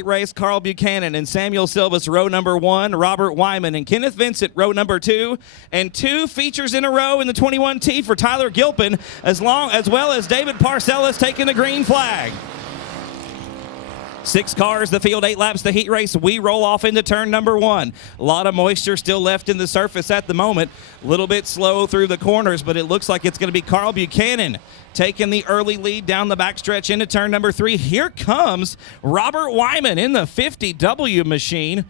Race, Carl Buchanan and Samuel Silvas, row number 1, Robert Wyman and Kenneth Vincent, row number 2, and 2 features in a row in the 21T for Tyler Gilpin, as well as David Parcellis taking the green flag. 6 cars, the field, 8 laps, the heat race. We roll off into turn number 1. A lot of moisture still left in the surface at the moment. A little bit slow through the corners, but it looks like it's going to be Carl Buchanan taking the early lead down the backstretch into turn number 3. Here comes Robert Wyman in the 50W machine.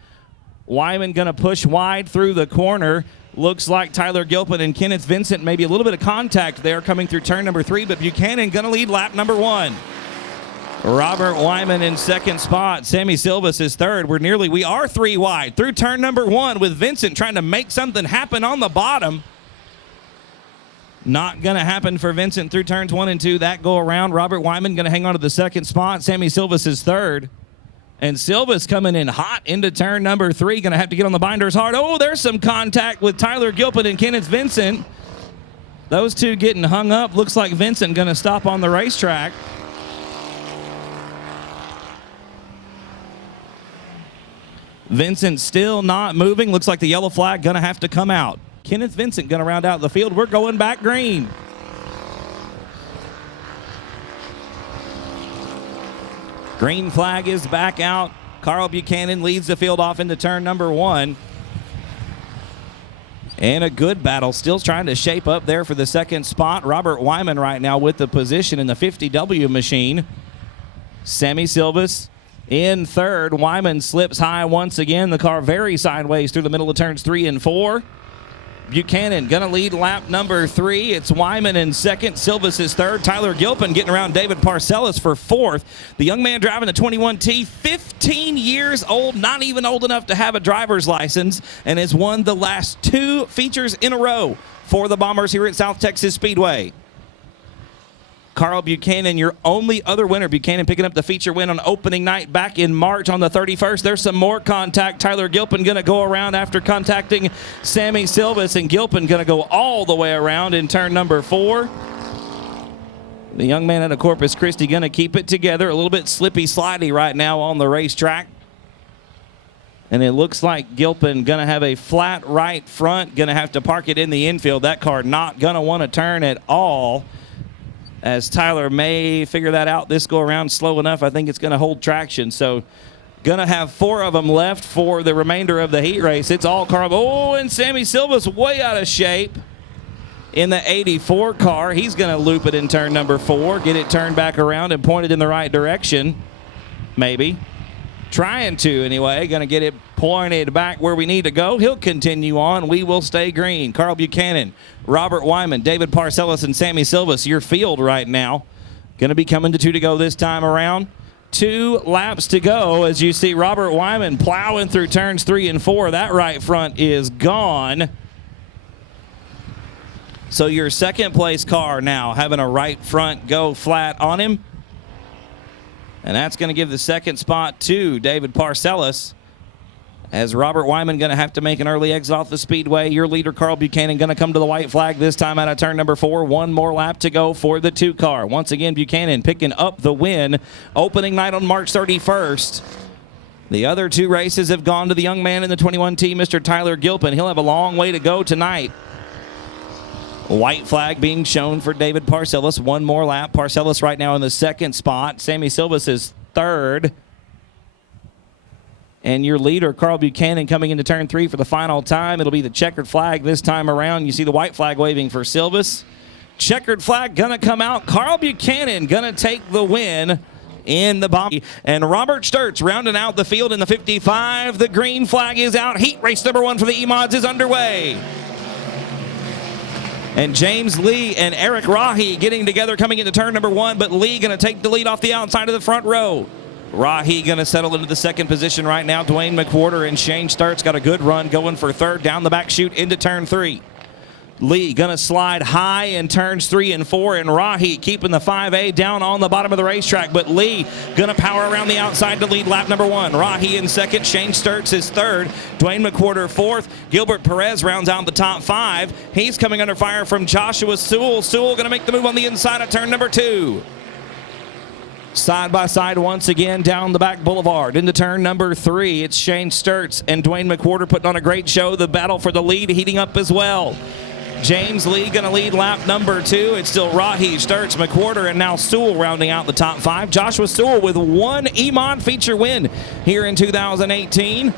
Wyman going to push wide through the corner. Looks like Tyler Gilpin and Kenneth Vincent, maybe a little bit of contact there coming through turn number 3, but Buchanan going to lead lap number 1. Robert Wyman in second spot. Sammy Silvas is third. We are 3 wide through turn number 1 with Vincent trying to make something happen on the bottom. Not going to happen for Vincent through turns 1 and 2. That go around. Robert Wyman going to hang on to the second spot. Sammy Silvas is third. And Silvas coming in hot into turn number 3. Going to have to get on the binders hard. Oh, there's some contact with Tyler Gilpin and Kenneth Vincent. Those two getting hung up. Looks like Vincent going to stop on the racetrack. Vincent still not moving. Looks like the yellow flag going to have to come out. Kenneth Vincent going to round out the field. We're going back green. Green flag is back out. Carl Buchanan leads the field off into turn number 1. And a good battle. Still trying to shape up there for the second spot. Robert Wyman right now with the position in the 50W machine. Sammy Silvas in third. Wyman slips high once again. The car very sideways through the middle of turns 3 and 4. Buchanan going to lead lap number 3. It's Wyman in second. Silvas is third. Tyler Gilpin getting around David Parcellis for fourth. The young man driving the 21T, 15 years old, not even old enough to have a driver's license, and has won the last 2 features in a row for the Bombers here at South Texas Speedway. Carl Buchanan, your only other winner. Buchanan picking up the feature win on opening night back in March on the 31st. There's some more contact. Tyler Gilpin going to go around after contacting Sammy Silvas, and Gilpin going to go all the way around in turn number 4. The young man out of Corpus Christi going to keep it together. A little bit slippy slidey right now on the racetrack. And it looks like Gilpin going to have a flat right front, going to have to park it in the infield. That car not going to want to turn at all, as Tyler may figure that out this go around slow enough. I think it's going to hold traction. So going to have 4 of them left for the remainder of the heat race. It's all Carl. Oh, and Sammy Silva's way out of shape in the 84 car. He's going to loop it in turn number 4, get it turned back around and pointed in the right direction. Maybe. Trying to anyway. Going to get it pointed back where we need to go. He'll continue on. We will stay green. Carl Buchanan, Robert Wyman, David Parcellis, and Sammy Silvas, your field right now. Going to be coming to 2 to go this time around. 2 laps to go as you see Robert Wyman plowing through turns 3 and 4. That right front is gone. So your second place car now having a right front go flat on him. And that's going to give the second spot to David Parcellis, as Robert Wyman going to have to make an early exit off the speedway. Your leader, Carl Buchanan, going to come to the white flag this time out of turn number 4. 1 more lap to go for the 2 car. Once again, Buchanan picking up the win. Opening night on March 31st. The other 2 races have gone to the young man in the 21T, Mr. Tyler Gilpin. He'll have a long way to go tonight. White flag being shown for David Parcellis. 1 more lap. Parcellis right now in the second spot. Sammy Silvas is third. And your leader, Carl Buchanan, coming into turn 3 for the final time. It'll be the checkered flag this time around. You see the white flag waving for Silvas. Checkered flag going to come out. Carl Buchanan going to take the win in the bomb. And Robert Sturts rounding out the field in the 55. The green flag is out. Heat race number 1 for the E-Mods is underway. And James Lee and Eric Rahi getting together coming into turn number 1, but Lee going to take the lead off the outside of the front row. Rahi going to settle into the second position right now. Dwayne McWhorter and Shane Sturts got a good run going for third down the back chute into turn 3. Lee going to slide high in turns 3 and 4, and Rahi keeping the 5A down on the bottom of the racetrack, but Lee going to power around the outside to lead lap number 1. Rahi in second, Shane Sturts is third, Dwayne McWhorter fourth, Gilbert Perez rounds out the top 5. He's coming under fire from Joshua Sewell. Sewell going to make the move on the inside of turn number 2. Side by side once again down the back boulevard into turn number 3. It's Shane Sturts and Dwayne McWhorter putting on a great show. The battle for the lead heating up as well. James Lee going to lead lap number 2. It's still Rahi, Sturts, McWhorter, and now Sewell rounding out the top 5. Joshua Sewell with one E-Mod feature win here in 2018.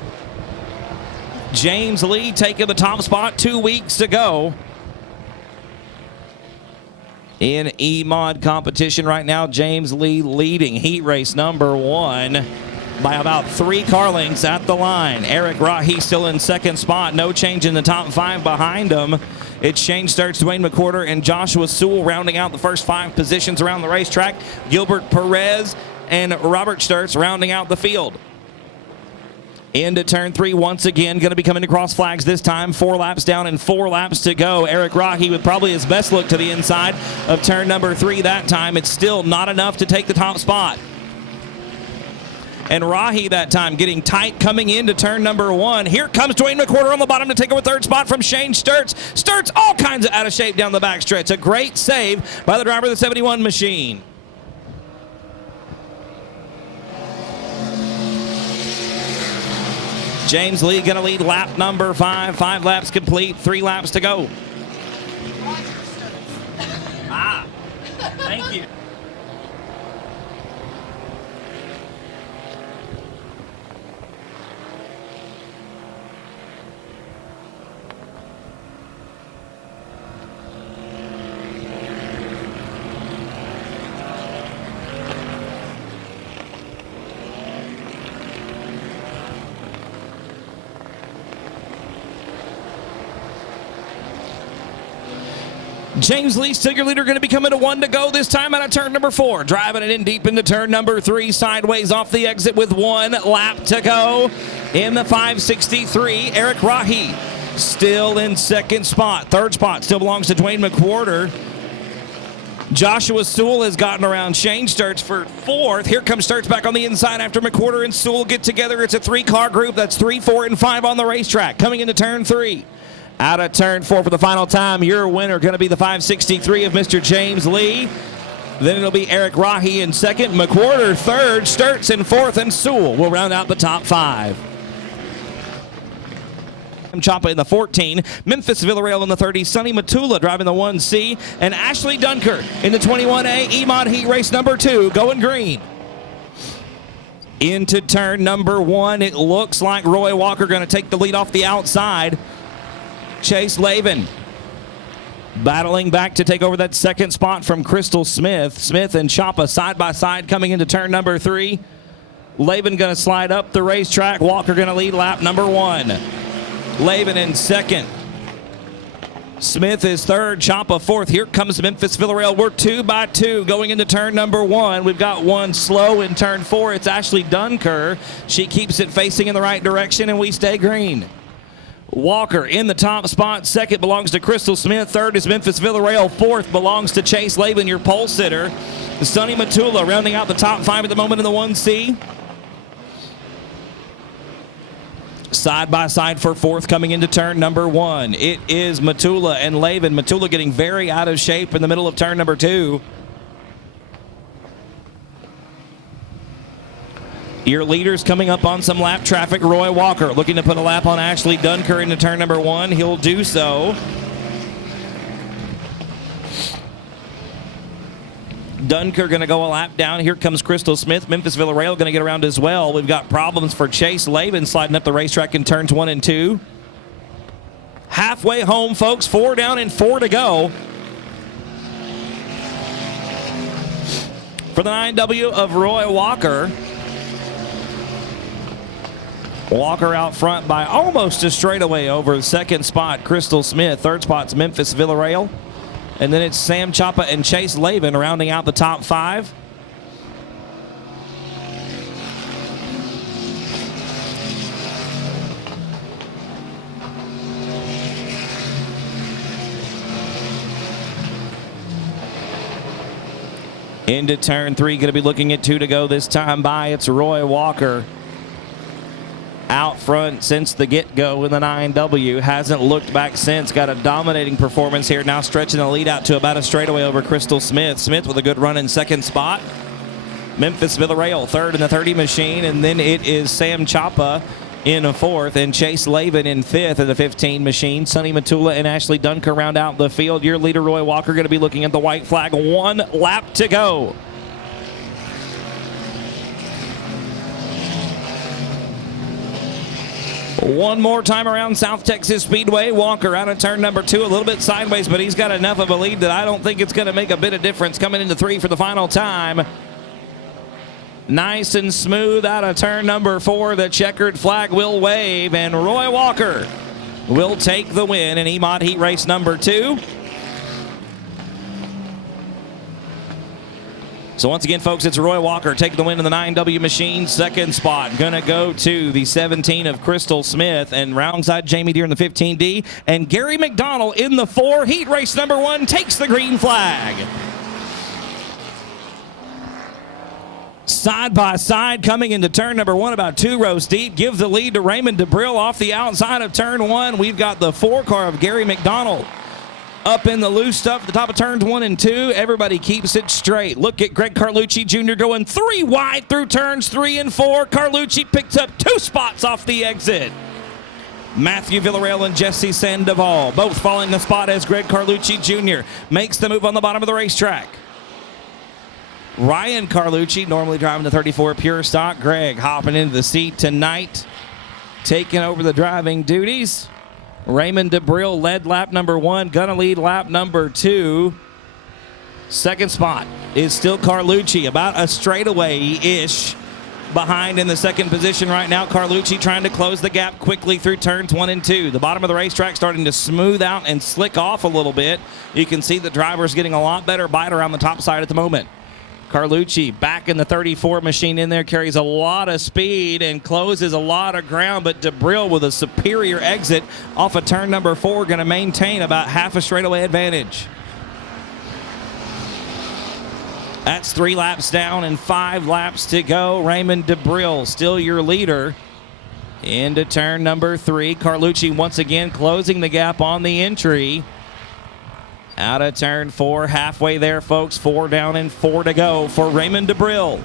James Lee taking the top spot 2 weeks ago. In E-Mod competition right now, James Lee leading heat race number 1 by about 3 car lengths at the line. Eric Rahi still in second spot. No change in the top 5 behind him. It's Shane Sturts, Dwayne McWhorter, and Joshua Sewell rounding out the first 5 positions around the racetrack. Gilbert Perez and Robert Sturts rounding out the field. Into turn 3 once again, going to be coming across flags this time. 4 laps down and 4 laps to go. Eric Rahi with probably his best look to the inside of turn number 3 that time. It's still not enough to take the top spot. And Rahi that time getting tight coming into turn number 1. Here comes Dwayne McWhorter on the bottom to take over third spot from Shane Sturts. Sturts all kinds of out of shape down the backstretch. A great save by the driver of the 71 machine. James Lee going to lead lap number 5. 5 laps complete, 3 laps to go. Thank you. James Lee, still your leader, going to be coming to 1 to go this time out of turn number 4. Driving it in deep into turn number 3, sideways off the exit with 1 lap to go. In the 563, Eric Rahi still in second spot. Third spot still belongs to Dwayne McWhorter. Joshua Sewell has gotten around Shane Sturts for 4th. Here comes Sturts back on the inside after McWhorter and Sewell get together. It's a 3-car group. That's 3, 4, and 5 on the racetrack. Coming into turn 3. Out of turn 4 for the final time, your winner going to be the 563 of Mr. James Lee. Then it'll be Eric Rahi in second, McWhorter third, Sturts in 4th, and Sewell will round out the top 5. Choppa in the 14, Memphis Villarreal in the 30, Sonny Matula driving the 1C, and Ashley Dunker in the 21A E-Mod Heat Race number 2, going green. Into turn number 1, it looks like Roy Walker going to take the lead off the outside. Chase Lavin battling back to take over that second spot from Crystal Smith. Smith and Choppa side by side coming into turn number 3. Lavin going to slide up the racetrack. Walker going to lead lap number 1. Lavin in second. Smith is third. Choppa 4th. Here comes Memphis Villarreal. We're 2 by 2 going into turn number 1. We've got one slow in turn 4. It's Ashley Dunker. She keeps it facing in the right direction, and we stay green. Walker in the top spot. Second belongs to Crystal Smith. Third is Memphis Villarreal. 4th belongs to Chase Lavin, your pole sitter. Sonny Matula rounding out the top 5 at the moment in the 1C. Side by side for 4th coming into turn number 1. It is Matula and Lavin. Matula getting very out of shape in the middle of turn number 2. Your leaders coming up on some lap traffic. Roy Walker looking to put a lap on Ashley Dunker into turn number 1. He'll do so. Dunker going to go a lap down. Here comes Crystal Smith. Memphis Villarreal going to get around as well. We've got problems for Chase Lavin sliding up the racetrack in turns 1 and 2. Halfway home, folks. 4 down and 4 to go. For the 9W of Roy Walker. Walker out front by almost a straightaway over the second spot, Crystal Smith. Third spot's Memphis Villarreal. And then it's Sam Choppa and Chase Lavin rounding out the top 5. Into turn 3, going to be looking at 2 to go this time by. It's Roy Walker. Out front since the get-go in the 9W. Hasn't looked back since. Got a dominating performance here. Now stretching the lead out to about a straightaway over Crystal Smith. Smith with a good run in second spot. Memphis Villarreal third in the 30 machine, and then it is Sam Chapa in fourth, and Chase Lavin in fifth in the 15 machine. Sonny Matula and Ashley Dunker round out the field. Your leader, Roy Walker, going to be looking at the white flag. 1 lap to go. One more time around South Texas Speedway. Walker out of turn number 2, a little bit sideways, but he's got enough of a lead that I don't think it's going to make a bit of difference. Coming into 3 for the final time. Nice and smooth out of turn number 4. The checkered flag will wave, and Roy Walker will take the win in EMOD Heat Race number 2. So once again, folks, it's Roy Walker taking the win in the 9W machine. Second spot going to go to the 17 of Crystal Smith, and roundside Jamie Deere in the 15D. And Gary McDonald in the 4. Heat race number 1 takes the green flag. Side by side coming into turn number 1, about 2 rows deep. Give the lead to Raymond DeBrill off the outside of turn 1. We've got the 4 car of Gary McDonald up in the loose stuff at the top of turns 1 and 2. Everybody keeps it straight. Look at Greg Carlucci Jr. going 3 wide through turns 3 and 4. Carlucci picks up 2 spots off the exit. Matthew Villarreal and Jesse Sandoval both following the spot as Greg Carlucci Jr. makes the move on the bottom of the racetrack. Ryan Carlucci, normally driving the 34 Pure Stock. Greg hopping into the seat tonight, taking over the driving duties. Raymond DeBrill led lap number 1, gonna lead lap number 2. Second spot is still Carlucci, about a straightaway-ish behind in the second position right now. Carlucci trying to close the gap quickly through turns 1 and 2. The bottom of the racetrack starting to smooth out and slick off a little bit. You can see the driver's getting a lot better bite around the top side at the moment. Carlucci back in the 34 machine in there, carries a lot of speed and closes a lot of ground, but DeBrill with a superior exit off of turn number 4, going to maintain about half a straightaway advantage. That's 3 laps down and 5 laps to go. Raymond DeBrill still your leader into turn number 3. Carlucci once again closing the gap on the entry. Out of turn 4, halfway there, folks. 4 down and 4 to go for Raymond DeBrill.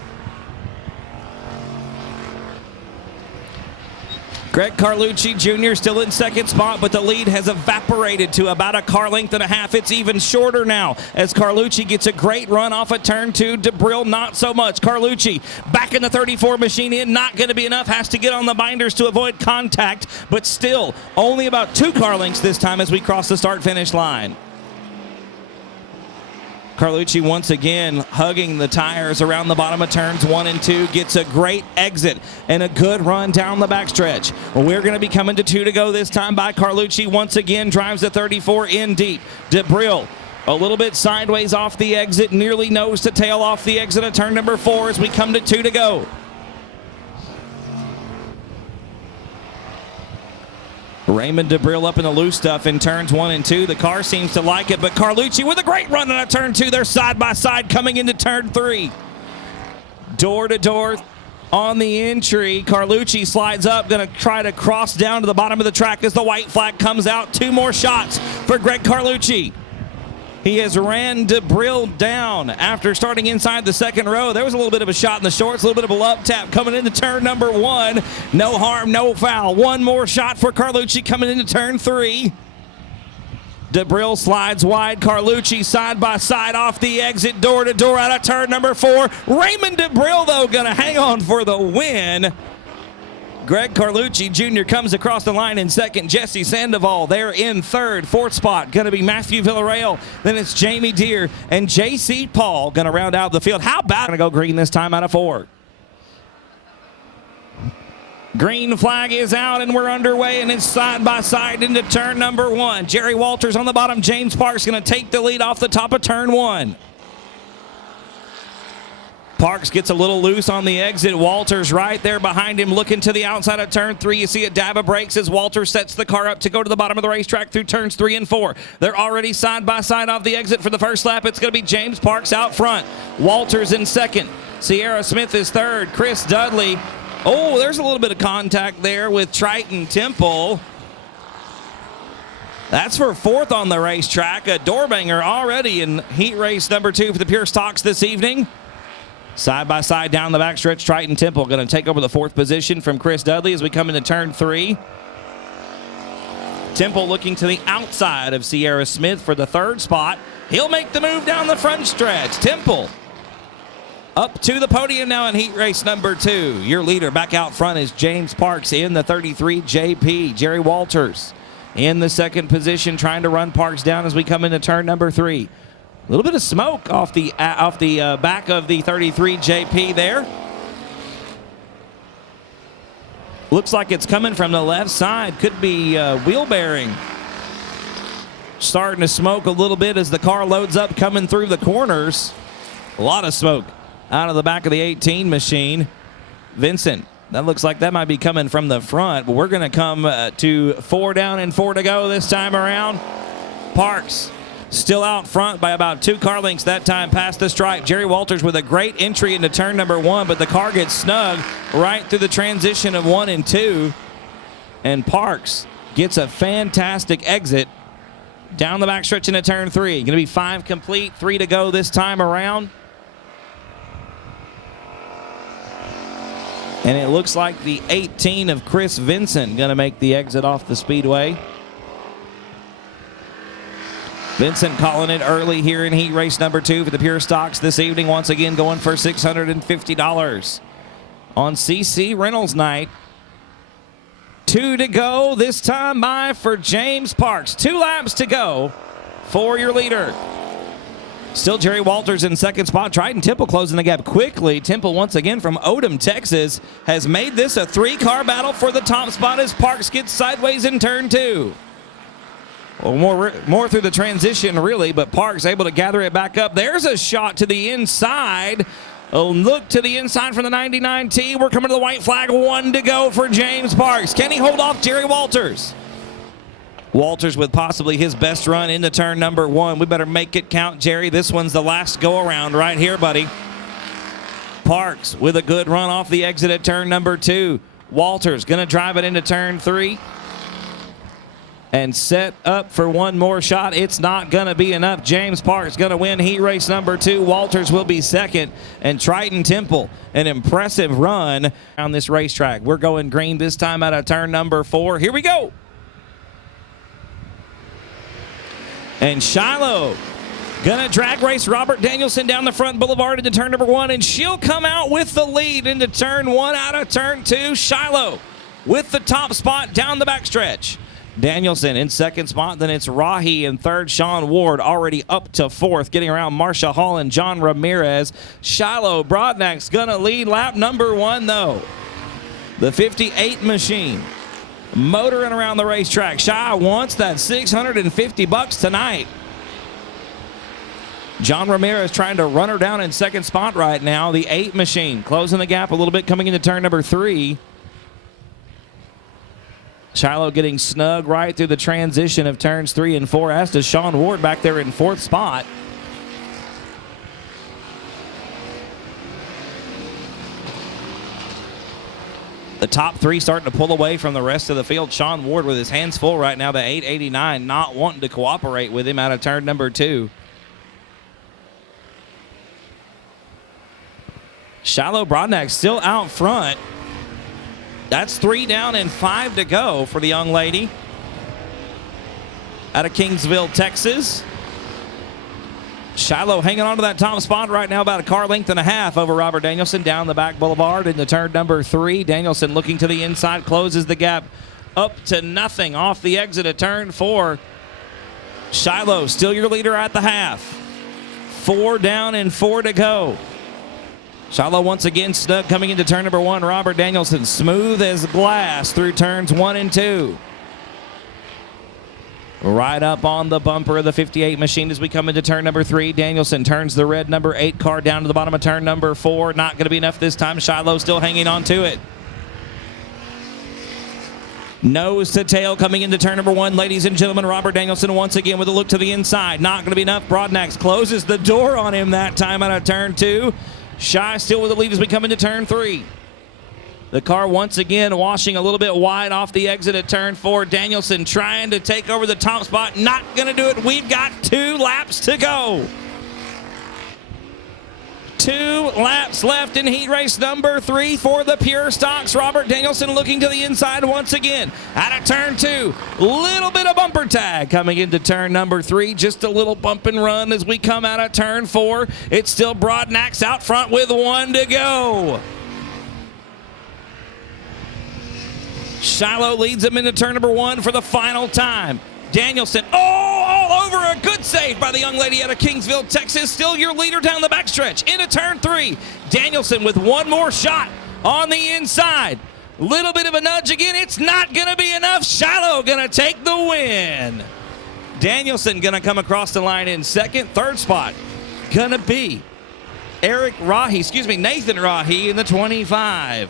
Greg Carlucci Jr. still in second spot, but the lead has evaporated to about a car length and a half. It's even shorter now as Carlucci gets a great run off of turn 2. DeBrill not so much. Carlucci back in the 34 machine in, not going to be enough. Has to get on the binders to avoid contact, but still only about 2 car lengths this time as we cross the start-finish line. Carlucci once again hugging the tires around the bottom of turns 1 and 2. Gets a great exit and a good run down the backstretch. We're going to be coming to 2 to go this time by Carlucci. Once again drives the 34 in deep. DeBrill a little bit sideways off the exit. Nearly nose to tail off the exit of turn number 4 as we come to 2 to go. Raymond DeBrill up in the loose stuff in turns 1 and 2. The car seems to like it, but Carlucci with a great run on a turn 2. They're side by side coming into turn 3. Door to door on the entry. Carlucci slides up, going to try to cross down to the bottom of the track as the white flag comes out. 2 more shots for Greg Carlucci. He has ran DeBrill down after starting inside the second row. There was a little bit of a shot in the shorts, a little bit of a love tap coming into turn number 1. No harm, no foul. 1 more shot for Carlucci coming into turn 3. DeBrill slides wide. Carlucci side by side off the exit, door to door out of turn number 4. Raymond DeBrill, though, going to hang on for the win. Greg Carlucci Jr. comes across the line in second. Jesse Sandoval there in third. Fourth spot going to be Matthew Villarreal. Then it's Jamie Deere and J.C. Paul going to round out the field. How about going to go green this time out of 4? Green flag is out and we're underway, and it's side by side into turn number 1. Jerry Walters on the bottom. James Parks going to take the lead off the top of turn 1. Parks gets a little loose on the exit. Walters right there behind him looking to the outside of turn 3. You see a dab of brakes as Walters sets the car up to go to the bottom of the racetrack through turns 3 and 4. They're already side by side off the exit for the first lap. It's going to be James Parks out front. Walters in second. Sierra Smith is third. Chris Dudley. Oh, there's a little bit of contact there with Triton Temple. That's for 4th on the racetrack. A doorbanger already in heat race number 2 for the Pure Stocks this evening. Side by side down the backstretch, Triton Temple going to take over the 4th position from Chris Dudley as we come into turn 3. Temple looking to the outside of Sierra Smith for the 3rd spot. He'll make the move down the front stretch. Temple up to the podium now in heat race number 2. Your leader back out front is James Parks in the 33 JP. Jerry Walters in the 2nd position trying to run Parks down as we come into turn number 3. A little bit of smoke off the back of the 33 JP there. Looks like it's coming from the left side. Could be wheel bearing. Starting to smoke a little bit as the car loads up coming through the corners. A lot of smoke out of the back of the 18 machine. Vincent, that looks like that might be coming from the front, but we're going to come to 4 down and 4 to go this time around. Parks still out front by about 2 car lengths that time past the stripe. Jerry Walters with a great entry into turn number 1, but the car gets snug right through the transition of 1 and 2. And Parks gets a fantastic exit down the backstretch into turn 3. Going to be 5 complete, 3 to go this time around. And it looks like the 18 of Chris Vincent going to make the exit off the speedway. Vincent calling it early here in heat race number 2 for the Pure Stocks this evening. Once again going for $650 on CC Reynolds night. 2 to go this time by for James Parks. 2 laps to go for your leader. Still Jerry Walters in 2nd spot. Triton Temple closing the gap quickly. Temple once again from Odom, Texas, has made this a 3-car battle for the top spot as Parks gets sideways in turn 2. Well, more through the transition, really, but Parks able to gather it back up. There's a shot to the inside. A look to the inside from the 99T. We're coming to the white flag. 1 to go for James Parks. Can he hold off Jerry Walters? Walters with possibly his best run into turn number 1. We better make it count, Jerry. This one's the last go-around right here, buddy. Parks with a good run off the exit at turn number 2. Walters going to drive it into turn 3. And set up for one more shot. It's not going to be enough. James Parks going to win heat race number 2. Walters will be 2nd. And Triton Temple, an impressive run on this racetrack. We're going green this time out of turn number 4. Here we go. And Shiloh going to drag race Robert Danielson down the front boulevard into turn number 1. And she'll come out with the lead into turn 1 out of turn 2. Shiloh with the top spot down the backstretch. Danielson in 2nd spot. Then it's Rahi in 3rd. Sean Ward already up to 4th, getting around Marsha Hall and John Ramirez. Shiloh Brodnack's going to lead lap number 1, though. The 58 machine motoring around the racetrack. Shy wants that $650 tonight. John Ramirez trying to run her down in 2nd spot right now. The 8 machine closing the gap a little bit coming into turn number 3. Shiloh getting snug right through the transition of turns 3 and 4, as does Sean Ward back there in 4th spot. The top 3 starting to pull away from the rest of the field. Sean Ward with his hands full right now. The 889 not wanting to cooperate with him out of turn number 2. Shiloh Brodnack still out front. That's 3 down and 5 to go for the young lady out of Kingsville, Texas. Shiloh hanging on to that top spot right now, about a car length and a half over Robert Danielson down the back boulevard into turn number 3. Danielson looking to the inside, closes the gap up to nothing off the exit of turn 4. Shiloh still your leader at the half. 4 down and 4 to go. Shiloh once again snug coming into turn number 1. Robert Danielson smooth as glass through turns 1 and 2. Right up on the bumper of the 58 machine as we come into turn number 3. Danielson turns the red number 8 car down to the bottom of turn number 4. Not going to be enough this time. Shiloh still hanging on to it. Nose to tail coming into turn number 1. Ladies and gentlemen, Robert Danielson once again with a look to the inside. Not going to be enough. Brodnack closes the door on him that time out of turn 2. Shy still with the lead as we come into turn 3. The car once again washing a little bit wide off the exit at turn 4. Danielson trying to take over the top spot. Not going to do it. We've got 2 laps to go. 2 laps left in heat race number 3 for the pure stocks. Robert Danielson looking to the inside once again. Out of turn 2, little bit of bumper tag coming into turn number 3. Just a little bump and run as we come out of turn 4. It's still Broadnax out front with 1 to go. Shiloh leads him into turn number 1 for the final time. Danielson, all over, a good save by the young lady out of Kingsville, Texas. Still your leader down the backstretch. Into turn 3. Danielson with one more shot on the inside. Little bit of a nudge again. It's not going to be enough. Shiloh going to take the win. Danielson going to come across the line in second. Third spot going to be Nathan Rahi in the 25.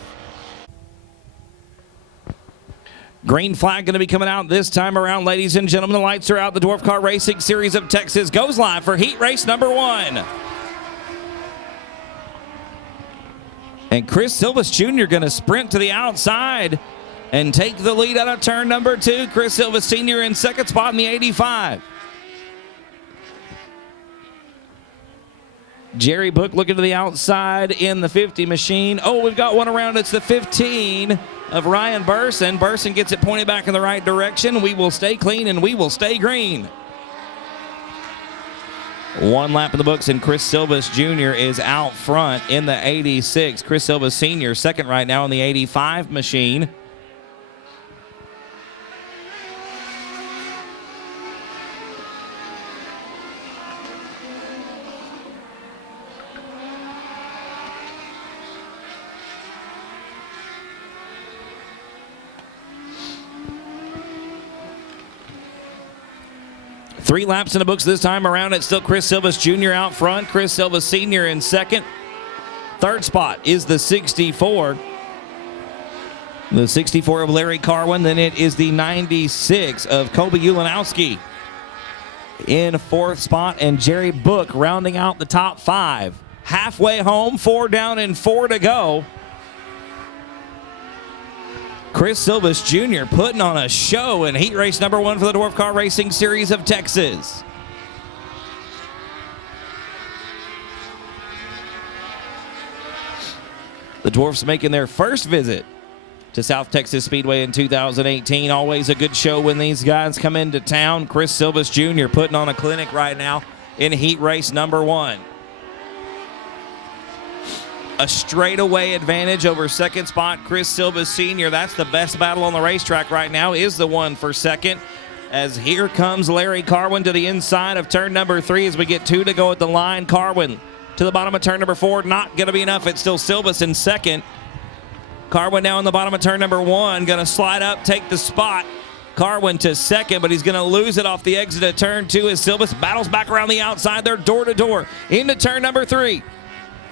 Green flag going to be coming out this time around, ladies and gentlemen. The lights are out. The Dwarf Car Racing Series of Texas goes live for heat race number 1. And Chris Silvas Jr. going to sprint to the outside and take the lead out of turn number 2. Chris Silvas Sr. in second spot in the 85. Jerry Book looking to the outside in the 50 machine. Oh, we've got one around. It's the 15 of Ryan Burson. Burson gets it pointed back in the right direction. We will stay clean and we will stay green. 1 lap in the books, and Chris Silvas Jr. is out front in the 86. Chris Silvas Sr. second right now in the 85 machine. Three laps in the books this time around. It's still Chris Silvas Jr. out front. Chris Silvas Sr. in second. Third spot is the 64. The 64 of Larry Carwin. Then it is the 96 of Kobe Ulanowski in fourth spot. And Jerry Book rounding out the top 5. Halfway home, 4 down and 4 to go. Chris Silvas Jr. putting on a show in heat race number 1 for the Dwarf Car Racing Series of Texas. The Dwarfs making their first visit to South Texas Speedway in 2018. Always a good show when these guys come into town. Chris Silvas Jr. putting on a clinic right now in heat race number 1. A straightaway advantage over second spot, Chris Silvas Sr. That's the best battle on the racetrack right now, is the one for second. As here comes Larry Carwin to the inside of turn number 3 as we get 2 to go at the line. Carwin to the bottom of turn number 4. Not going to be enough. It's still Silvas in second. Carwin down the bottom of turn number 1. Going to slide up, take the spot. Carwin to second, but he's going to lose it off the exit of turn 2 as Silvas battles back around the outside. They're door to door into turn number 3.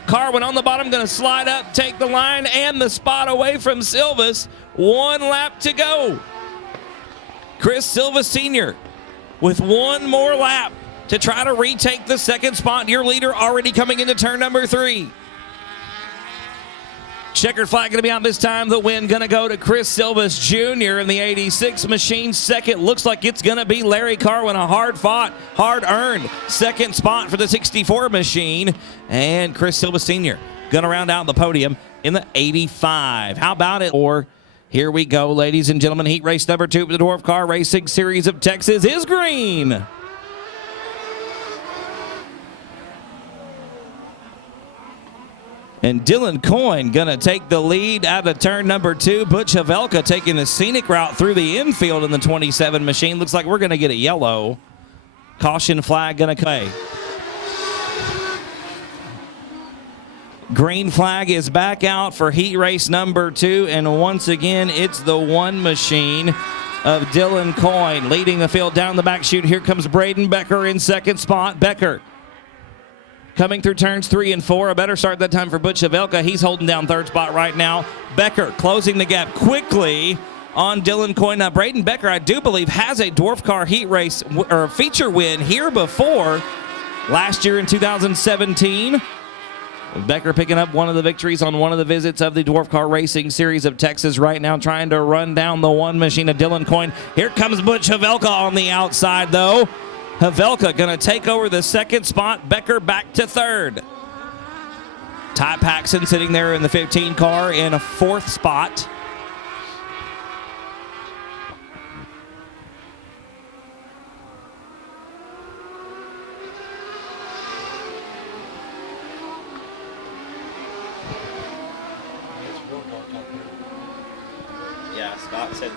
Carwin on the bottom, going to slide up, take the line and the spot away from Silvas. 1 lap to go. Chris Silvas Sr. with 1 more lap to try to retake the second spot. Your leader already coming into turn number 3. Checkered flag going to be out this time. The win going to go to Chris Silvas Jr. in the 86 machine. Second looks like it's going to be Larry Carwin. A hard-fought, hard-earned second spot for the 64 machine. And Chris Silvas Sr. going to round out the podium in the 85. How about it? Or here we go, ladies and gentlemen. Heat race number 2 for the Dwarf Car Racing Series of Texas is green. And Dylan Coyne going to take the lead out of turn number 2. Butch Havelka taking the scenic route through the infield in the 27 machine. Looks like we're going to get a yellow. Caution flag going to play. Green flag is back out for heat race number 2. And once again, it's the 1 machine of Dylan Coyne leading the field down the back chute. Here comes Braden Becker in second spot. Becker coming through turns 3 and 4. A better start that time for Butch Havelka. He's holding down third spot right now. Becker closing the gap quickly on Dylan Coyne. Now, Braden Becker, I do believe, has a Dwarf Car heat race or feature win here before last year in 2017. Becker picking up one of the victories on one of the visits of the Dwarf Car Racing Series of Texas right now, trying to run down the 1 machine of Dylan Coyne. Here comes Butch Havelka on the outside, though. Havelka going to take over the second spot. Becker back to third. Ty Paxton sitting there in the 15 car in a 4th spot. Yeah, Scott said.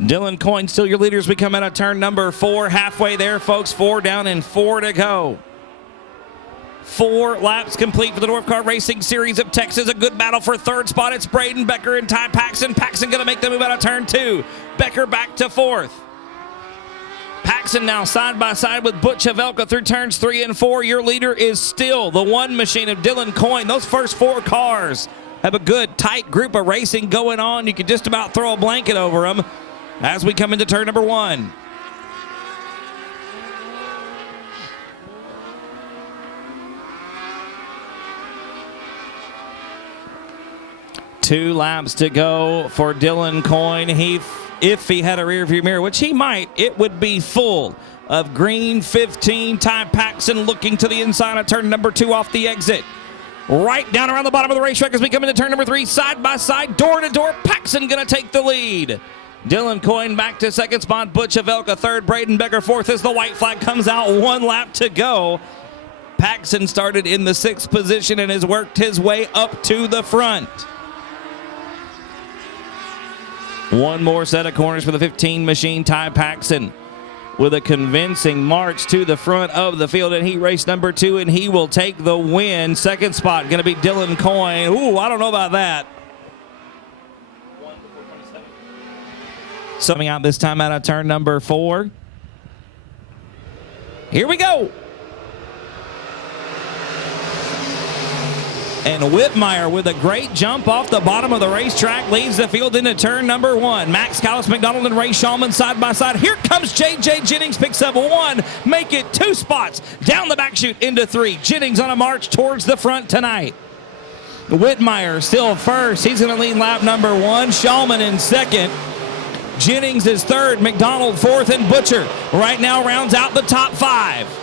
Dylan Coyne still your leader as we come out of turn number 4. Halfway there, folks. 4 down and 4 to go. 4 laps complete for the Dwarf Car Racing Series of Texas. A good battle for 3rd spot. It's Braden Becker and Ty Paxton. Paxton going to make the move out of turn 2. Becker back to 4th. Paxton now side by side with Butch Havelka through turns 3 and 4. Your leader is still the one machine of Dylan Coyne. Those first 4 cars have a good tight group of racing going on. You could just about throw a blanket over them as we come into turn number 1. Two laps to go for Dylan Coyne. If he had a rear view mirror, which he might, it would be full of green 15. Ty Paxton looking to the inside of turn number 2 off the exit. Right down around the bottom of the racetrack as we come into turn number 3, side by side, door to door. Paxton going to take the lead. Dylan Coyne back to 2nd spot. Butch Havelka 3rd. Braden Becker 4th as the white flag comes out. 1 lap to go. Paxton started in the 6th position and has worked his way up to the front. One more set of corners for the 15 machine. Ty Paxton with a convincing march to the front of the field in heat race number 2, and he will take the win. 2nd spot going to be Dylan Coyne. Ooh, I don't know about that. Coming out this time out of turn number 4. Here we go. And Whitmire with a great jump off the bottom of the racetrack leads the field into turn number 1. Max Callis McDonald and Ray Shulman side by side. Here comes J.J. Jennings, picks up 1, make it 2 spots down the back chute into 3. Jennings on a march towards the front tonight. Whitmire still first. He's going to lead lap number 1. Shulman in 2nd. Jennings is 3rd. McDonald 4th, and Butcher right now rounds out the top 5.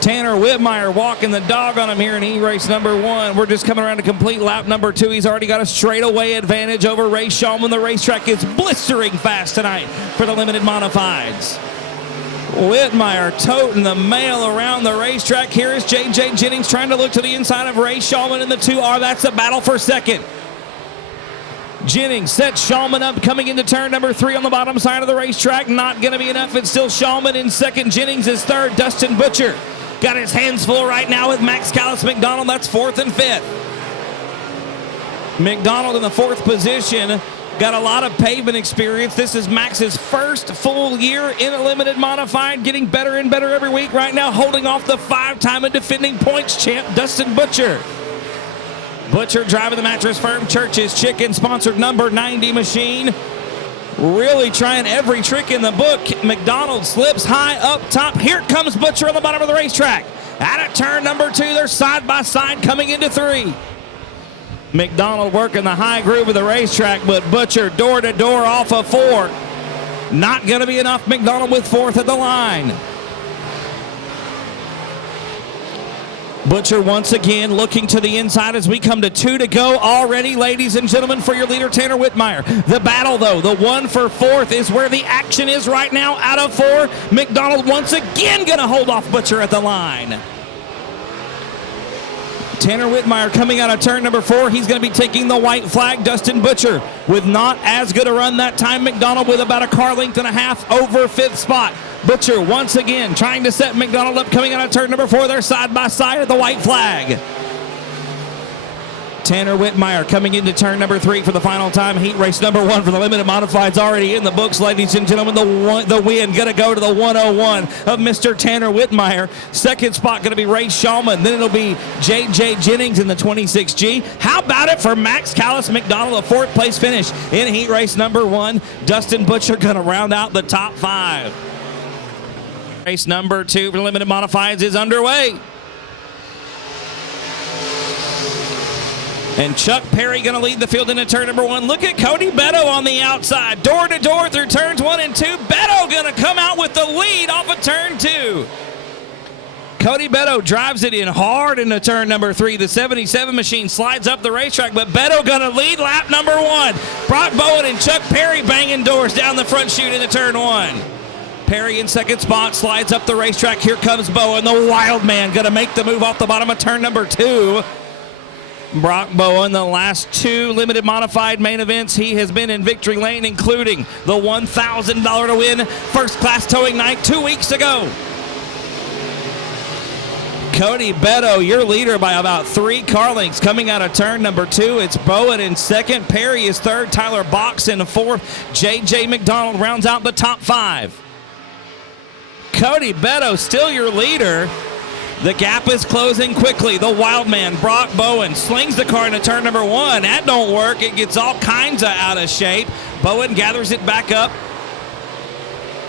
Tanner Whitmire walking the dog on him here in E-race number 1. We're just coming around to complete lap number 2. He's already got a straightaway advantage over Ray Shulman. The racetrack is blistering fast tonight for the limited modifieds. Whitmire toting the mail around the racetrack. Here is J.J. Jennings trying to look to the inside of Ray Shulman in the 2R. That's a battle for 2nd. Jennings sets Shulman up coming into turn number 3 on the bottom side of the racetrack. Not going to be enough. It's still Shulman in 2nd. Jennings is 3rd. Dustin Butcher got his hands full right now with Max Callis McDonald. That's 4th and 5th. McDonald in the 4th position. Got a lot of pavement experience. This is Max's first full year in a limited modified, getting better and better every week right now, holding off the 5-time and defending points champ, Dustin Butcher. Butcher driving the Mattress Firm Church's Chicken sponsored number 90 machine. Really trying every trick in the book. McDonald slips high up top. Here comes Butcher on the bottom of the racetrack. Out of turn number 2, they're side by side coming into 3. McDonald working the high groove of the racetrack, but Butcher door to door off of 4. Not going to be enough. McDonald with 4th at the line. Butcher once again looking to the inside as we come to 2 to go already, ladies and gentlemen, for your leader, Tanner Whitmire. The battle, though, the 1 for 4th is where the action is right now. Out of 4, McDonald once again going to hold off Butcher at the line. Tanner Whitmire coming out of turn number 4. He's going to be taking the white flag. Dustin Butcher with not as good a run that time. McDonald with about a car length and a half over 5th spot. Butcher once again trying to set McDonald up coming out of turn number 4. They're side by side at the white flag. Tanner Whitmire coming into turn number 3 for the final time. Heat race number 1 for the limited modifieds already in the books, ladies and gentlemen. The win going to go to the 101 of Mr. Tanner Whitmire. 2nd spot going to be Ray Shulman. Then it'll be J.J. Jennings in the 26G. How about it for Max Callis McDonald, a 4th place finish in heat race number 1. Dustin Butcher going to round out the top 5. Race number 2 for the limited modifieds is underway. And Chuck Perry going to lead the field into turn number 1. Look at Cody Beto on the outside. Door to door through turns 1 and 2. Beto going to come out with the lead off of turn 2. Cody Beto drives it in hard into turn number 3. The 77 machine slides up the racetrack, but Beto going to lead lap number 1. Brock Bowen and Chuck Perry banging doors down the front chute into turn 1. Perry in second spot, slides up the racetrack. Here comes Bowen, the wild man, going to make the move off the bottom of turn number 2. Brock Bowen, the last 2 limited modified main events, he has been in victory lane, including the $1,000 to win first class towing night 2 weeks ago. Cody Beto, your leader by about 3 car lengths coming out of turn number 2. It's Bowen in second. Perry is third. Tyler Box in fourth. J.J. McDonald rounds out the top 5. Cody Beto still your leader. The gap is closing quickly. The wild man, Brock Bowen, slings the car into turn number 1. That don't work. It gets all kinds of out of shape. Bowen gathers it back up.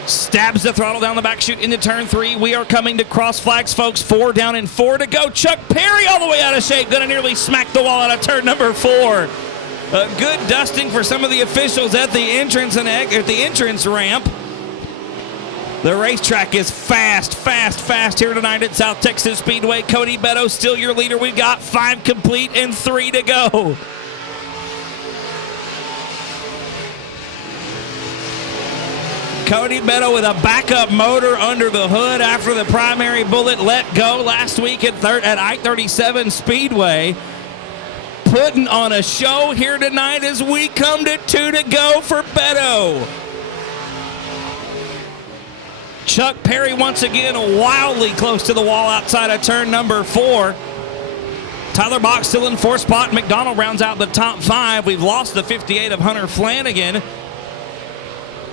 Stabs the throttle down the back chute into turn 3. We are coming to cross flags, folks. 4 down and 4 to go. Chuck Perry all the way out of shape. Going to nearly smack the wall out of turn number 4. A good dusting for some of the officials at the entrance and at the entrance ramp. The racetrack is fast here tonight at South Texas Speedway. Cody Beto still your leader. We've got 5 complete and 3 to go. Cody Beto with a backup motor under the hood after the primary bullet let go last week at I-37 Speedway. Putting on a show here tonight as we come to 2 to go for Beto. Chuck Perry once again wildly close to the wall outside of turn number 4. Tyler Box still in 4th spot. McDonald rounds out the top 5. We've lost the 58 of Hunter Flanagan.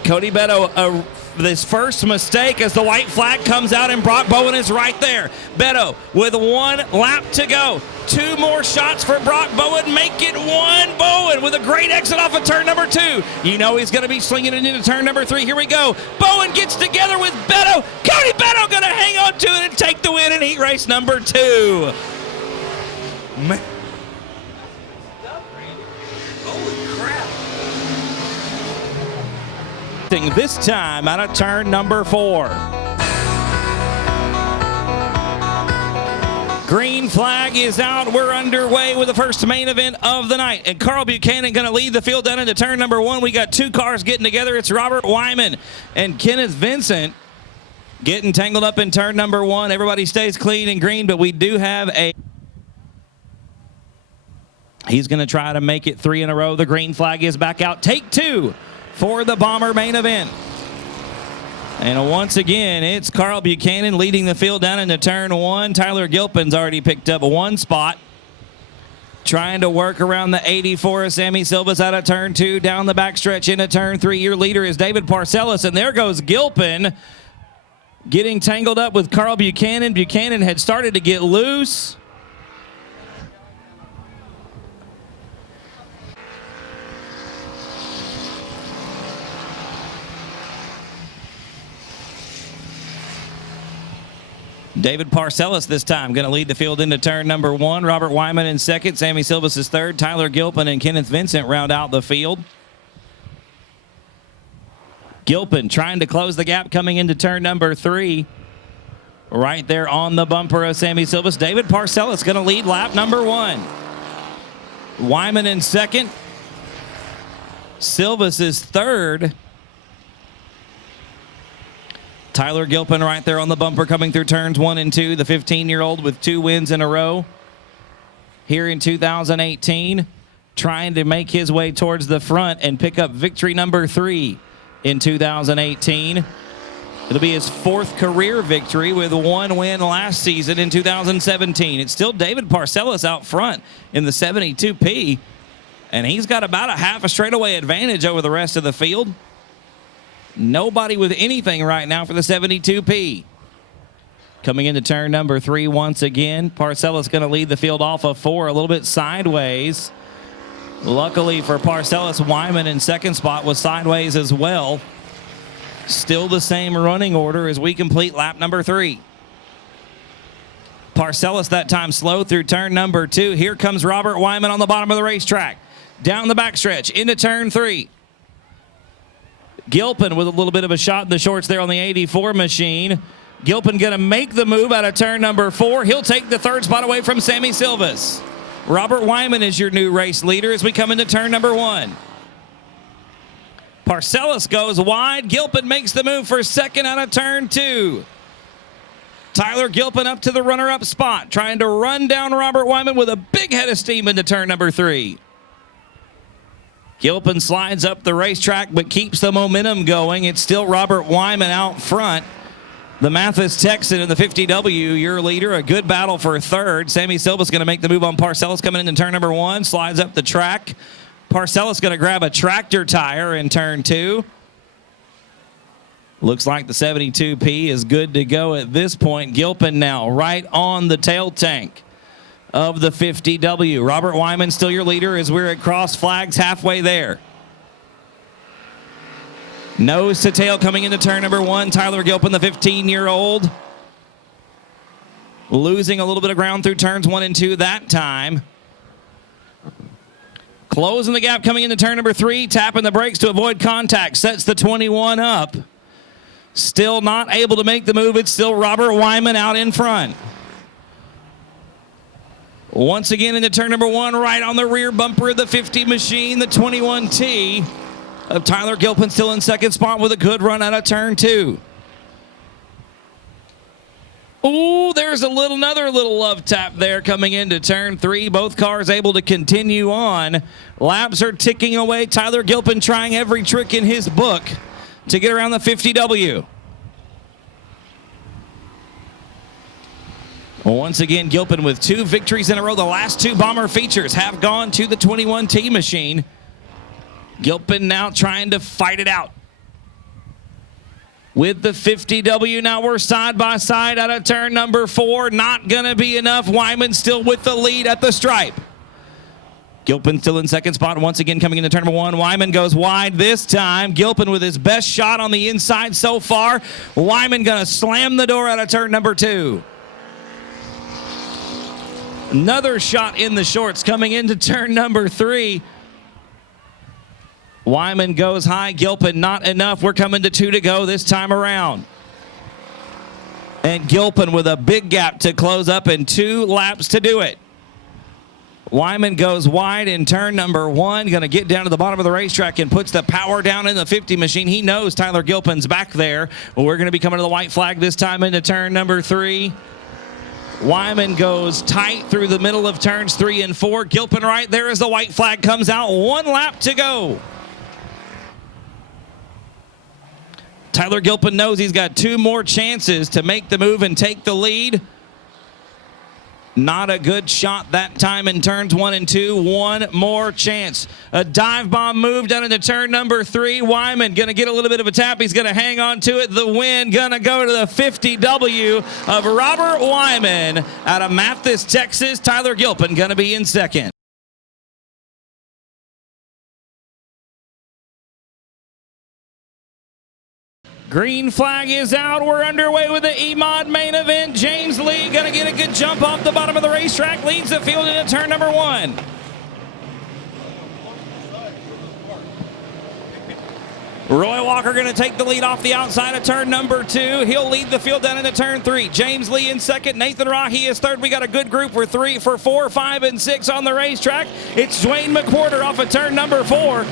Cody Beto, this first mistake as the white flag comes out and Brock Bowen is right there. Beto with 1 lap to go. 2 more shots for Brock Bowen. Make it 1. Bowen with a great exit off of turn number 2. You know he's going to be slinging it into turn number 3. Here we go. Bowen gets together with Beto. Cody Beto going to hang on to it and take the win in heat race number 2. Man. Holy crap. This time out of turn number 4. Green flag is out. We're underway with the first main event of the night. And Carl Buchanan going to lead the field down into turn number 1. We got 2 cars getting together. It's Robert Wyman and Kenneth Vincent getting tangled up in turn number 1. Everybody stays clean and green, but we do have a... He's going to try to make it 3 in a row. The green flag is back out. Take 2 for the Bomber main event. And once again, it's Carl Buchanan leading the field down into turn 1. Tyler Gilpin's already picked up 1 spot. Trying to work around the 84 of Sammy Silvas out of turn 2, down the backstretch into turn 3. Your leader is David Parcellis, and there goes Gilpin getting tangled up with Carl Buchanan. Buchanan had started to get loose. David Parcellis this time going to lead the field into turn number 1. Robert Wyman in second. Sammy Silvas is third. Tyler Gilpin and Kenneth Vincent round out the field. Gilpin trying to close the gap coming into turn number 3. Right there on the bumper of Sammy Silvas. David Parcellis going to lead lap number 1. Wyman in second. Silvas is third. Tyler Gilpin right there on the bumper coming through turns 1 and 2. The 15-year-old with 2 wins in a row here in 2018. Trying to make his way towards the front and pick up victory number 3 in 2018. It'll be his 4th career victory with 1 win last season in 2017. It's still David Parcellis out front in the 72P. And he's got about a half a straightaway advantage over the rest of the field. Nobody with anything right now for the 72P. Coming into turn number 3 once again. Parcellis going to lead the field off of 4, a little bit sideways. Luckily for Parcellis, Wyman in second spot was sideways as well. Still the same running order as we complete lap number 3. Parcellis that time slow through turn number 2. Here comes Robert Wyman on the bottom of the racetrack. Down the backstretch into turn 3. Gilpin with a little bit of a shot in the shorts there on the 84 machine. Gilpin going to make the move out of turn number 4. He'll take the third spot away from Sammy Silvas. Robert Wyman is your new race leader as we come into turn number 1. Parcellis goes wide. Gilpin makes the move for second out of turn 2. Tyler Gilpin up to the runner-up spot, trying to run down Robert Wyman with a big head of steam into turn number 3. Gilpin slides up the racetrack but keeps the momentum going. It's still Robert Wyman out front. The Mathis Texan in the 50W, your leader. A good battle for third. Sammy Silva's going to make the move on Parcellis coming into turn number 1. Slides up the track. Parcellis going to grab a tractor tire in turn 2. Looks like the 72P is good to go at this point. Gilpin now right on the tail tank of the 50W. Robert Wyman still your leader as we're at cross flags halfway there. Nose to tail coming into turn number 1. Tyler Gilpin, the 15-year-old. Losing a little bit of ground through turns 1 and 2 that time. Closing the gap coming into turn number 3. Tapping the brakes to avoid contact. Sets the 21 up. Still not able to make the move. It's still Robert Wyman out in front. Once again into turn number 1, right on the rear bumper of the 50 machine, the 21T of Tyler Gilpin still in second spot with a good run out of turn 2. Ooh, there's another little love tap there coming into turn 3. Both cars able to continue on. Laps are ticking away. Tyler Gilpin trying every trick in his book to get around the 50W. Once again, Gilpin with 2 victories in a row. The last 2 bomber features have gone to the 21T machine. Gilpin now trying to fight it out with the 50W. Now we're side by side out of turn number 4. Not going to be enough. Wyman still with the lead at the stripe. Gilpin still in second spot. Once again coming into turn number 1. Wyman goes wide this time. Gilpin with his best shot on the inside so far. Wyman going to slam the door out of turn number 2. Another shot in the shorts coming into turn number 3. Wyman goes high. Gilpin not enough. We're coming to 2 to go this time around. And Gilpin with a big gap to close up and 2 laps to do it. Wyman goes wide in turn number 1. Going to get down to the bottom of the racetrack and puts the power down in the 50 machine. He knows Tyler Gilpin's back there. We're going to be coming to the white flag this time into turn number 3. Wyman goes tight through the middle of turns 3 and 4. Gilpin right there as the white flag comes out. 1 lap to go. Tyler Gilpin knows he's got 2 more chances to make the move and take the lead. Not a good shot that time in turns 1 and 2. 1 more chance. A dive bomb move down into turn number 3. Wyman going to get a little bit of a tap. He's going to hang on to it. The win going to go to the 50W of Robert Wyman out of Mathis, Texas. Tyler Gilpin going to be in second. Green flag is out. We're underway with the EMOD main event. James Lee going to get a good jump off the bottom of the racetrack. Leads the field into turn number 1. Roy Walker going to take the lead off the outside of turn number 2. He'll lead the field down into turn 3. James Lee in second. Nathan Rahi is third. We got a good group for 4, 5, and 6 on the racetrack. It's Dwayne McWhorter off of turn number 4.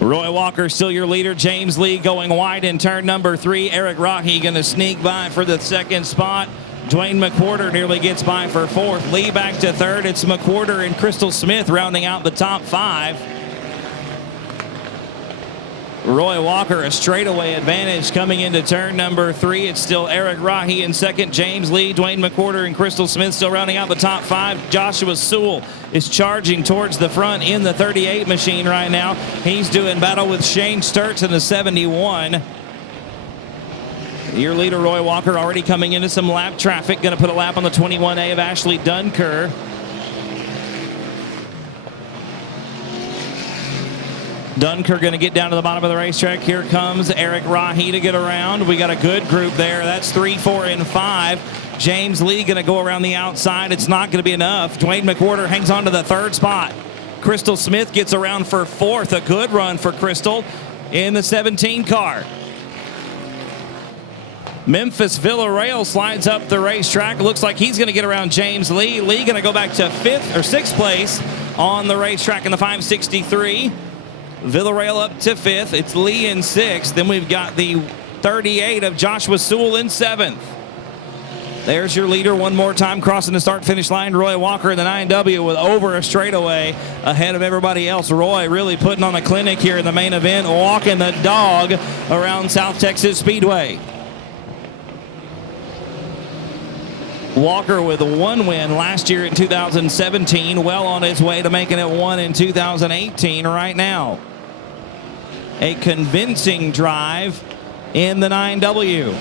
Roy Walker still your leader. James Lee going wide in turn number 3. Eric Rocky going to sneak by for the second spot. Dwayne McWhorter nearly gets by for 4th. Lee back to 3rd. It's McWhorter and Crystal Smith rounding out the top 5. Roy Walker a straightaway advantage coming into turn number 3. It's still Eric Rahi in second. James Lee, Dwayne McWhorter, and Crystal Smith still rounding out the top 5. Joshua Sewell is charging towards the front in the 38 machine right now. He's doing battle with Shane Sturts in the 71. Your leader, Roy Walker, already coming into some lap traffic. Going to put a lap on the 21A of Ashley Dunker. Dunker going to get down to the bottom of the racetrack. Here comes Eric Rahi to get around. We got a good group there. That's 3, 4, and 5. James Lee going to go around the outside. It's not going to be enough. Dwayne McWhorter hangs on to the 3rd spot. Crystal Smith gets around for 4th. A good run for Crystal in the 17 car. Memphis Villarreal slides up the racetrack. Looks like he's going to get around James Lee. Lee going to go back to 5th or 6th place on the racetrack in the 563. Villarreal up to 5th. It's Lee in 6th. Then we've got the 38 of Joshua Sewell in 7th. There's your leader one more time crossing the start-finish line. Roy Walker in the 9W with over a straightaway ahead of everybody else. Roy really putting on a clinic here in the main event, walking the dog around South Texas Speedway. Walker with 1 win last year in 2017, well on his way to making it 1 in 2018 right now. A convincing drive in the 9W.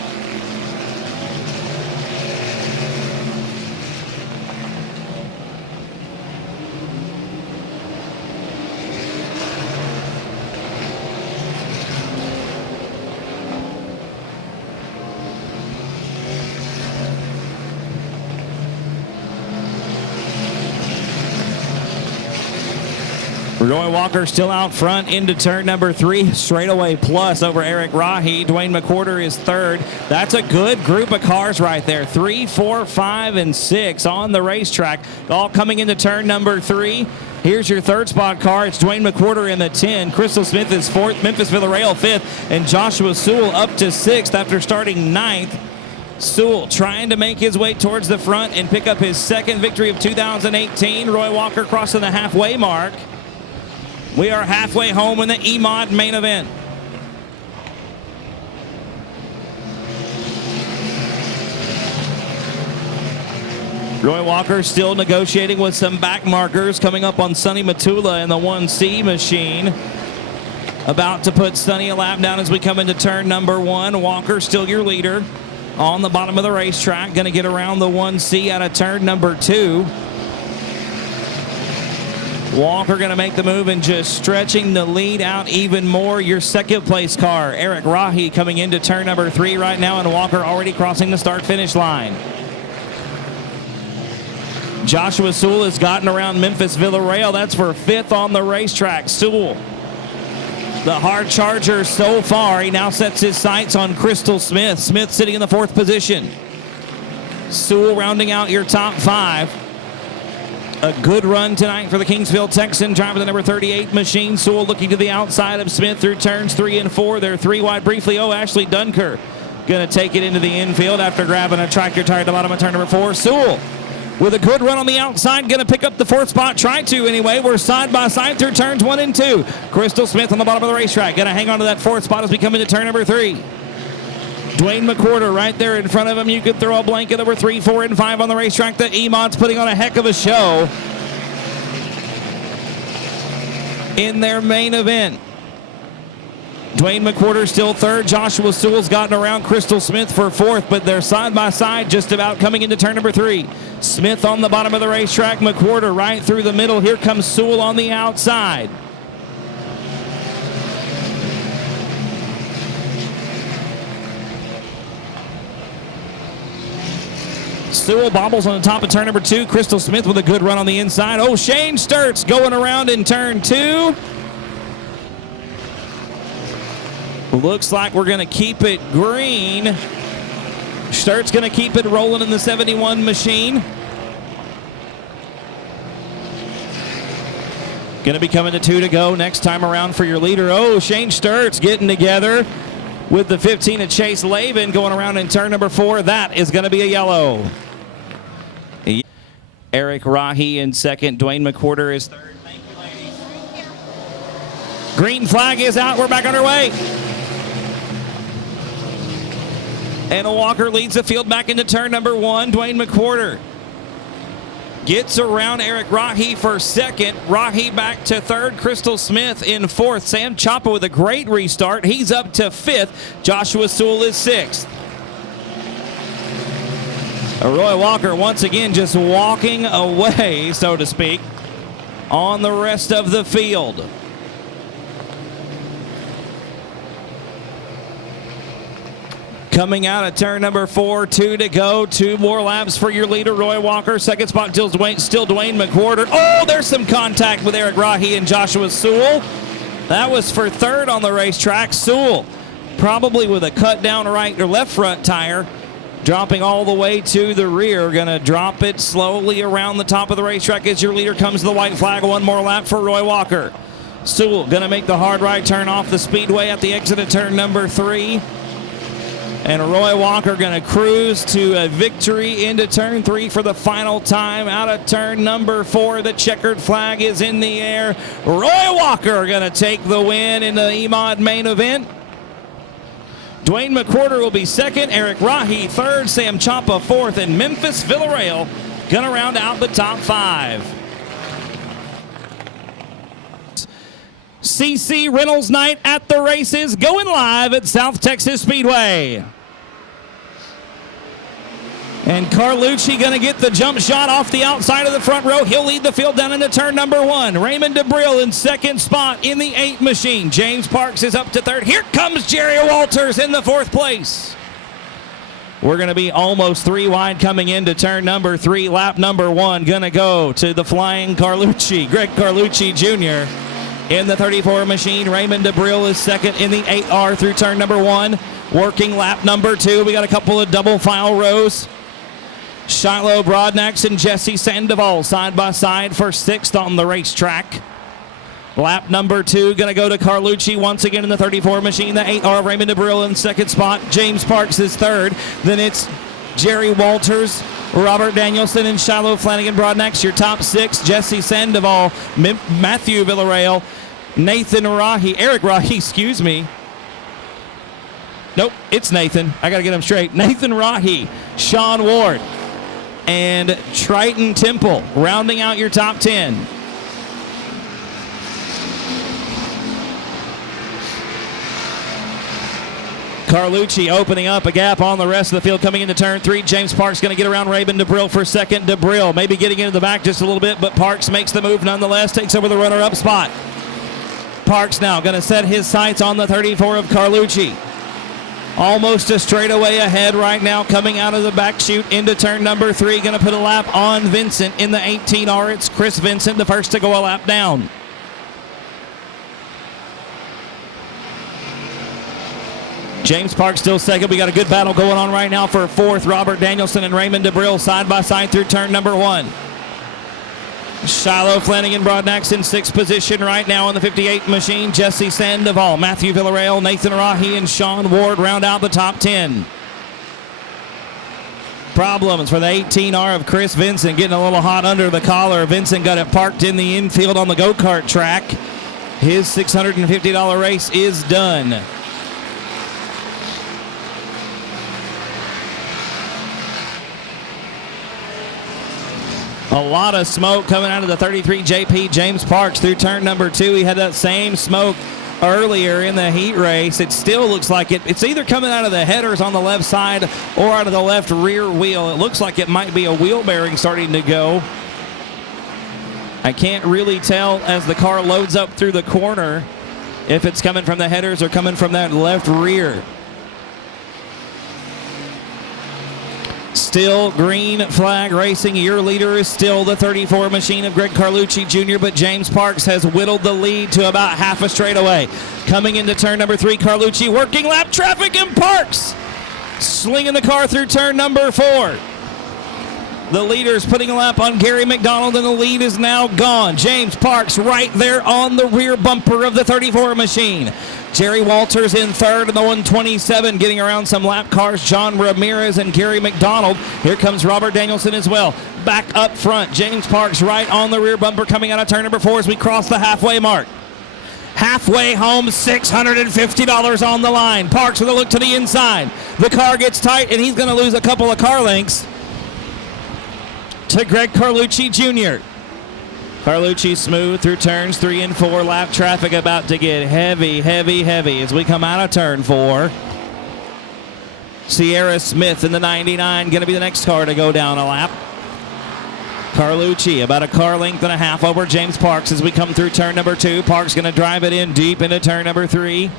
Roy Walker still out front into turn number 3, straightaway plus over Eric Rahi. Dwayne McWhorter is 3rd. That's a good group of cars right there. 3, 4, 5, and 6 on the racetrack, all coming into turn number 3. Here's your 3rd spot car. It's Dwayne McWhorter in the 10. Crystal Smith is 4th. Memphis Villarreal 5th. And Joshua Sewell up to 6th after starting 9th. Sewell trying to make his way towards the front and pick up his 2nd victory of 2018. Roy Walker crossing the halfway mark. We are halfway home in the E-Mod main event. Roy Walker still negotiating with some back markers coming up on Sonny Matula in the 1C machine. About to put Sonny a lap down as we come into turn number 1. Walker still your leader on the bottom of the racetrack. Going to get around the 1C out of turn number 2. Walker going to make the move and just stretching the lead out even more. Your 2nd place car, Eric Rahi, coming into turn number 3 right now, and Walker already crossing the start-finish line. Joshua Sewell has gotten around Memphis Villarreal. That's for 5th on the racetrack. Sewell, the hard charger so far. He now sets his sights on Crystal Smith. Smith sitting in the 4th position. Sewell rounding out your top 5. A good run tonight for the Kingsville Texan, driving the number 38 machine. Sewell looking to the outside of Smith through turns 3 and 4. They're 3 wide briefly. Oh, Ashley Dunker going to take it into the infield after grabbing a tractor tire at the bottom of turn number 4. Sewell with a good run on the outside, going to pick up the 4th spot. Try to anyway. We're side by side through turns 1 and 2. Crystal Smith on the bottom of the racetrack, going to hang on to that 4th spot as we come into turn number 3. Dwayne McWhorter right there in front of him. You could throw a blanket over 3, 4, and 5 on the racetrack. The E-Mod's putting on a heck of a show in their main event. Dwayne McWhorter still 3rd. Joshua Sewell's gotten around Crystal Smith for 4th, but they're side by side just about coming into turn number 3. Smith on the bottom of the racetrack. McWhorter right through the middle. Here comes Sewell on the outside. Sewell bobbles on the top of turn number 2. Crystal Smith with a good run on the inside. Oh, Shane Sturts going around in turn 2. Looks like we're going to keep it green. Sturts going to keep it rolling in the 71 machine. Going to be coming to 2 to go next time around for your leader. Oh, Shane Sturts getting together with the 15 of Chase Lavin going around in turn number 4. That is going to be a yellow. Eric Rahi in 2nd. Dwayne McWhorter is 3rd. Thank you, ladies. Green flag is out. We're back underway. And Walker leads the field back into turn number 1. Dwayne McWhorter gets around Eric Rahi for 2nd. Rahi back to 3rd. Crystal Smith in 4th. Sam Chapa with a great restart. He's up to 5th. Joshua Sewell is 6th. Roy Walker once again just walking away, so to speak, on the rest of the field. Coming out of turn number 4, 2 to go. 2 more laps for your leader, Roy Walker. Second spot still Dwayne McWhorter. Oh, there's some contact with Eric Rahi and Joshua Sewell. That was for third on the racetrack. Sewell probably with a cut down right or left front tire, dropping all the way to the rear. Going to drop it slowly around the top of the racetrack as your leader comes to the white flag. One more lap for Roy Walker. Sewell going to make the hard right turn off the speedway at the exit of turn number 3. And Roy Walker going to cruise to a victory into turn 3 for the final time. Out of turn number 4, the checkered flag is in the air. Roy Walker going to take the win in the EMOD main event. Dwayne McWhorter will be second, Eric Rahi third, Sam Ciampa fourth, and Memphis Villarreal going to round out the top 5. CC Reynolds night at the races going live at South Texas Speedway. And Carlucci going to get the jump shot off the outside of the front row. He'll lead the field down into turn number 1. Raymond DeBrille in second spot in the 8 machine. James Parks is up to third. Here comes Jerry Walters in the 4th place. We're going to be almost 3 wide coming into turn number 3. Lap number 1 going to go to the flying Carlucci, Greg Carlucci Jr. in the 34 machine. Raymond DeBrille is second in the 8R through turn number 1. Working lap number 2. We got a couple of double file rows. Shiloh Broadnax and Jesse Sandoval side by side for 6th on the racetrack. Lap number 2 going to go to Carlucci once again in the 34 machine. The 8R Raymond DeBrille in second spot. James Parks is third. Then it's Jerry Walters, Robert Danielson, and Shiloh Flanagan Broadnax. Your top 6, Jesse Sandoval, Matthew Villarreal, Nathan Rahi, Eric Rahi, excuse me. Nope, it's Nathan. I got to get him straight. Nathan Rahi, Sean Ward, and Triton Temple rounding out your top 10. Carlucci opening up a gap on the rest of the field coming into turn 3. James Parks going to get around Raymond DeBrille for second. DeBrille maybe getting into the back just a little bit, but Parks makes the move nonetheless, takes over the runner-up spot. Parks now going to set his sights on the 34 of Carlucci. Almost a straightaway ahead right now coming out of the back chute into turn number 3. Going to put a lap on Vincent in the 18R. It's Chris Vincent, the first to go a lap down. James Parks still second. We got a good battle going on right now for 4th. Robert Danielson and Raymond DeBrille side by side through turn number 1. Shiloh Flanagan Broadnax in 6th position right now in the 58 machine. Jesse Sandoval, Matthew Villarreal, Nathan Rahi, and Sean Ward round out the top 10. Problems for the 18R of Chris Vincent, getting a little hot under the collar. Vincent got it parked in the infield on the go-kart track. His $650 race is done. A lot of smoke coming out of the 33 JP James Parks through turn number 2. He had that same smoke earlier in the heat race. It still looks like it's either coming out of the headers on the left side or out of the left rear wheel. It looks like it might be a wheel bearing starting to go. I can't really tell as the car loads up through the corner if it's coming from the headers or coming from that left rear. Still green flag racing. Your leader is still the 34 machine of Greg Carlucci Jr., but James Parks has whittled the lead to about half a straightaway. Coming into turn number 3, Carlucci working lap traffic, and Parks slinging the car through turn number 4. The leader's putting a lap on Gary McDonald, and the lead is now gone. James Parks right there on the rear bumper of the 34 machine. Jerry Walters in third in the 127, getting around some lap cars. John Ramirez and Gary McDonald. Here comes Robert Danielson as well. Back up front, James Parks right on the rear bumper coming out of turn number 4 as we cross the halfway mark. Halfway home, $650 on the line. Parks with a look to the inside. The car gets tight, and he's going to lose a couple of car lengths to Greg Carlucci Jr. Carlucci smooth through turns 3 and 4. Lap traffic about to get heavy as we come out of turn 4. Sierra Smith in the 99 going to be the next car to go down a lap. Carlucci about a car length and a half over James Parks as we come through turn number 2. Parks going to drive it in deep into turn number 3.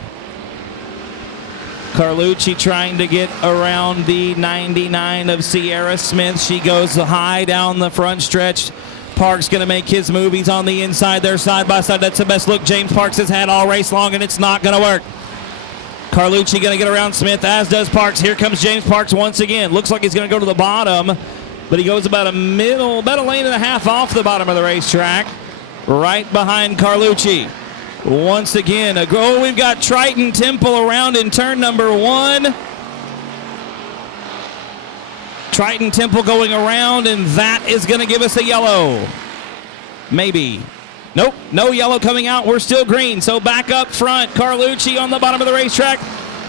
Carlucci trying to get around the 99 of Sierra Smith. She goes high down the front stretch. Parks going to make his move. He's on the inside there, side by side. That's the best look James Parks has had all race long, and it's not going to work. Carlucci going to get around Smith, as does Parks. Here comes James Parks once again. Looks like he's going to go to the bottom, but he goes about a lane and a half off the bottom of the racetrack, right behind Carlucci. Once again, we've got Triton Temple around in turn number 1. Triton Temple going around, and that is going to give us a yellow. Maybe. Nope, no yellow coming out. We're still green. So back up front, Carlucci on the bottom of the racetrack,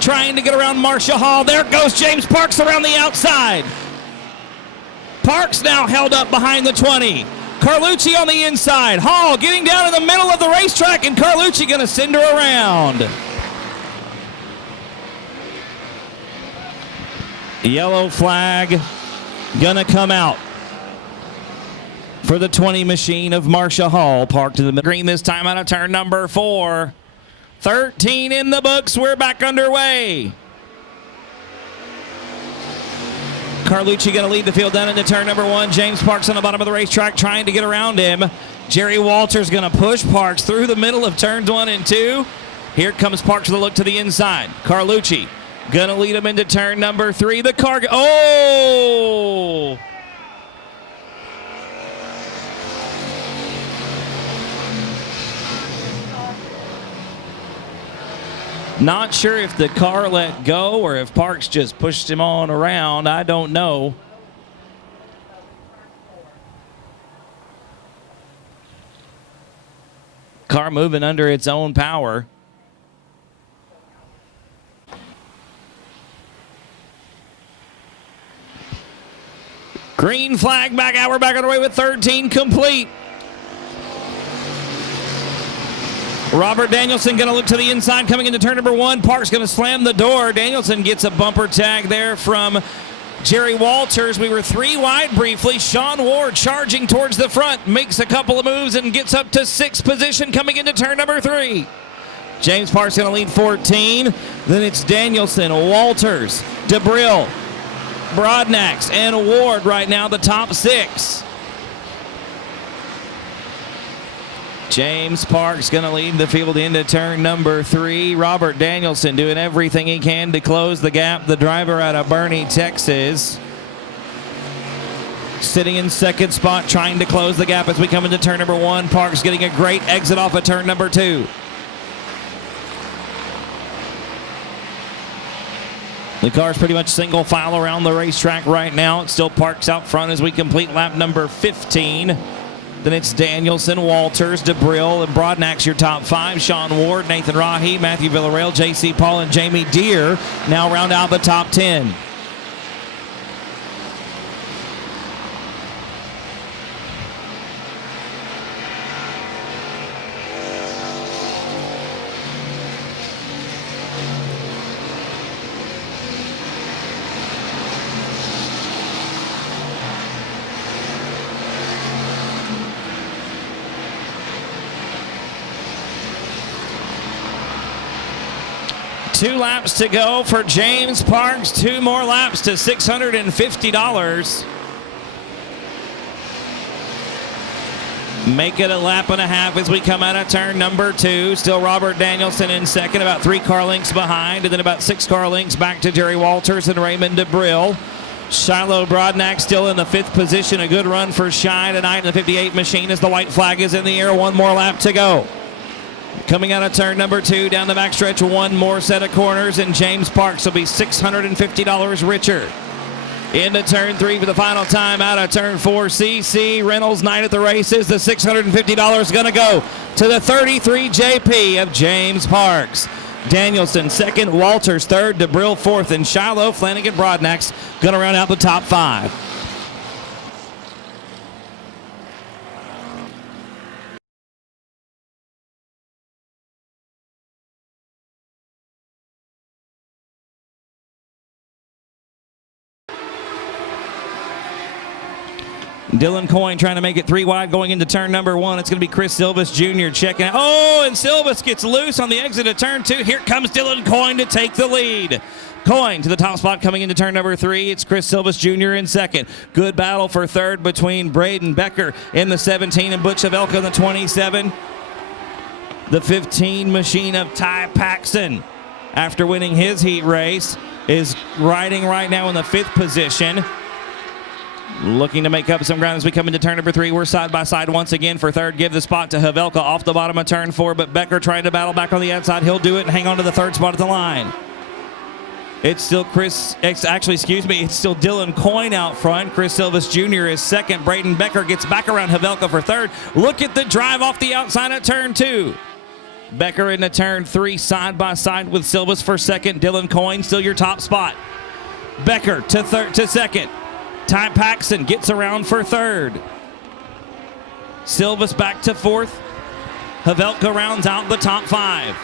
trying to get around Marcia Hall. There goes James Parks around the outside. Parks now held up behind the 20. Carlucci on the inside. Hall getting down in the middle of the racetrack, and Carlucci going to send her around. Yellow flag gonna come out for the 20 machine of Marcia Hall, parked in the green this time out of turn number 4. 13 in the books. We're back underway. Carlucci going to lead the field down into turn number 1. James Parks on the bottom of the racetrack trying to get around him. Jerry Walters going to push Parks through the middle of turns 1 and 2. Here comes Parks with a look to the inside. Carlucci going to lead him into turn number 3. The car, oh! Not sure if the car let go or if Parks just pushed him on around. I don't know. Car moving under its own power. Green flag back out. We're back on the way with 13 complete. Robert Danielson going to look to the inside coming into turn number 1. Parks going to slam the door. Danielson gets a bumper tag there from Jerry Walters. We were 3 wide briefly. Sean Ward charging towards the front, makes a couple of moves and gets up to 6th position coming into turn number 3. James Parks going to lead 14. Then it's Danielson, Walters, DeBrill, Broadnax, and Ward right now, the top 6. James Parks going to lead the field into turn number 3. Robert Danielson doing everything he can to close the gap. The driver out of Boerne, Texas, sitting in 2nd spot, trying to close the gap as we come into turn number 1. Parks getting a great exit off of turn number 2. The car's pretty much single file around the racetrack right now. It still Parks out front as we complete lap number 15. Then it's Danielson, Walters, DeBrill, and Broadnax, your top 5. Sean Ward, Nathan Rahi, Matthew Villarreal, J.C. Paul, and Jamie Deere now round out the top 10. Two laps to go for James Parks. 2 more laps to $650. Make it a lap and a half as we come out of turn number 2. Still Robert Danielson in 2nd, about 3 car lengths behind, and then about 6 car lengths back to Jerry Walters and Raymond DeBrill. Shiloh Broadnax still in the 5th position. A good run for Shy tonight in the 58 machine as the white flag is in the air. 1 more lap to go. Coming out of turn number 2, down the backstretch, 1 more set of corners, and James Parks will be $650 richer. Into turn 3 for the final time out of turn 4. CC Reynolds, night at the races. The $650 going to go to the 33 JP of James Parks. Danielson 2nd, Walters 3rd, DeBrill 4th, and Shiloh, Flanagan, Broadnax going to round out the top 5. Dylan Coyne trying to make it 3 wide going into turn number 1. It's going to be Chris Silvas Jr. checking out. Oh, and Silvas gets loose on the exit of turn 2. Here comes Dylan Coyne to take the lead. Coyne to the top spot coming into turn number 3. It's Chris Silvas Jr. in second. Good battle for third between Braden Becker in the 17 and Butch Havelka in the 27. The 15 machine of Ty Paxson, after winning his heat race, is riding right now in the 5th position. Looking to make up some ground as we come into turn number 3. We're side by side once again for third. Give the spot to Havelka off the bottom of turn 4, but Becker trying to battle back on the outside. He'll do it and hang on to the 3rd spot at the line. It's still it's still Dylan Coyne out front. Chris Silvas Jr. is second. Braden Becker gets back around Havelka for third. Look at the drive off the outside at turn 2. Becker into turn 3, side by side with Silvas for second. Dylan Coyne still your top spot. Becker to second. Ty Paxson gets around for third. Silvas back to 4th. Havelka rounds out the top 5.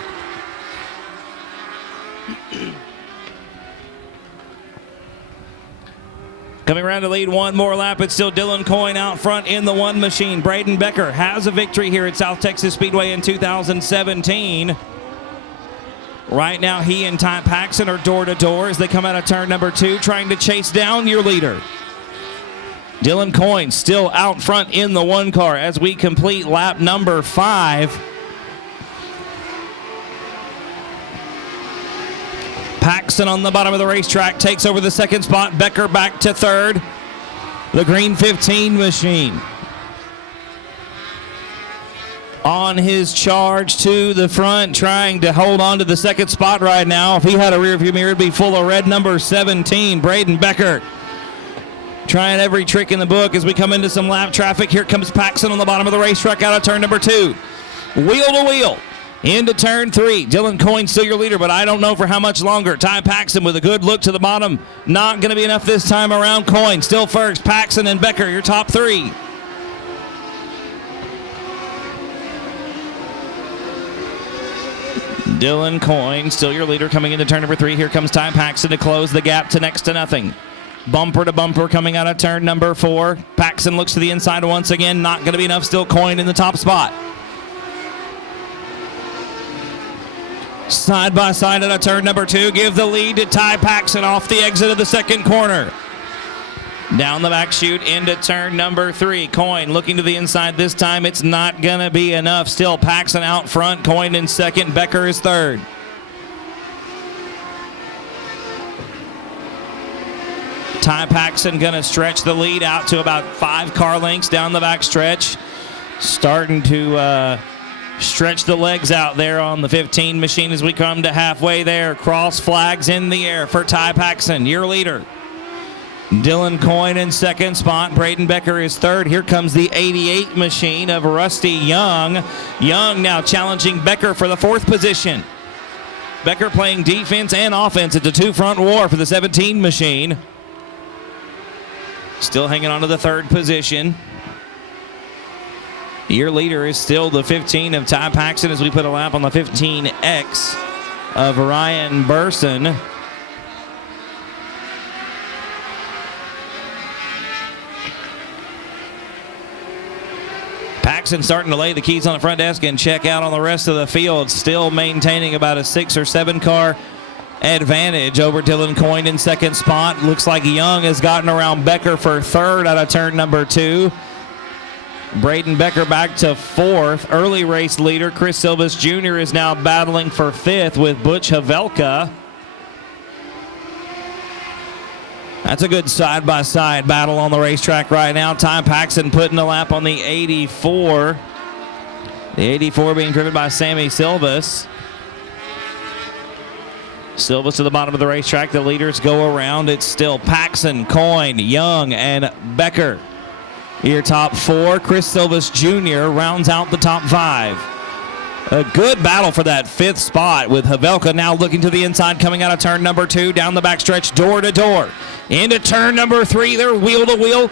Coming around to lead one more lap, it's still Dylan Coyne out front in the 1 machine. Braden Becker has a victory here at South Texas Speedway in 2017. Right now, he and Ty Paxson are door to door as they come out of turn number 2, trying to chase down your leader. Dylan Coyne still out front in the 1 car as we complete lap number 5. Paxson on the bottom of the racetrack takes over the 2nd spot. Becker back to 3rd. The green 15 machine on his charge to the front, trying to hold on to the 2nd spot right now. If he had a rear view mirror, it'd be full of red number 17. Braden Becker trying every trick in the book as we come into some lap traffic. Here comes Paxson on the bottom of the racetrack out of turn number 2. Wheel to wheel into turn 3. Dylan Coyne still your leader, but I don't know for how much longer. Ty Paxson with a good look to the bottom. Not going to be enough this time around. Coyne still first. Paxson and Becker, your top 3. Dylan Coyne still your leader coming into turn number 3. Here comes Ty Paxson to close the gap to next to nothing. Bumper to bumper coming out of turn number 4. Paxson looks to the inside once again. Not going to be enough. Still Coyne in the top spot. Side by side out of turn number 2. Give the lead to Ty Paxson off the exit of the 2nd corner. Down the back chute into turn number 3. Coyne looking to the inside this time. It's not going to be enough. Still Paxson out front. Coyne in 2nd. Becker is 3rd. Ty Paxson going to stretch the lead out to about 5 car lengths down the back stretch. Starting to stretch the legs out there on the 15 machine as we come to halfway there. Cross flags in the air for Ty Paxson, your leader. Dylan Coyne in 2nd spot. Braden Becker is 3rd. Here comes the 88 machine of Rusty Young. Young now challenging Becker for the 4th position. Becker playing defense and offense. It's a 2-front war for the 17 machine. Still hanging on to the 3rd position. Your leader is still the 15 of Ty Paxson as we put a lap on the 15X of Ryan Burson. Paxson starting to lay the keys on the front desk and check out on the rest of the field, still maintaining about a 6 or 7 car advantage over Dylan Coyne in 2nd spot. Looks like Young has gotten around Becker for 3rd out of turn number 2. Braden Becker back to 4th. Early race leader Chris Silvas Jr. is now battling for 5th with Butch Havelka. That's a good side-by-side battle on the racetrack right now. Ty Paxson putting a lap on the 84. The 84 being driven by Sammy Silvas. Silvas to the bottom of the racetrack. The leaders go around. It's still Paxson, Coyne, Young, and Becker. Your top 4. Chris Silvas Jr. rounds out the top 5. A good battle for that 5th spot with Havelka now looking to the inside, coming out of turn number 2, down the backstretch, door to door. Into turn number 3, they're wheel to wheel.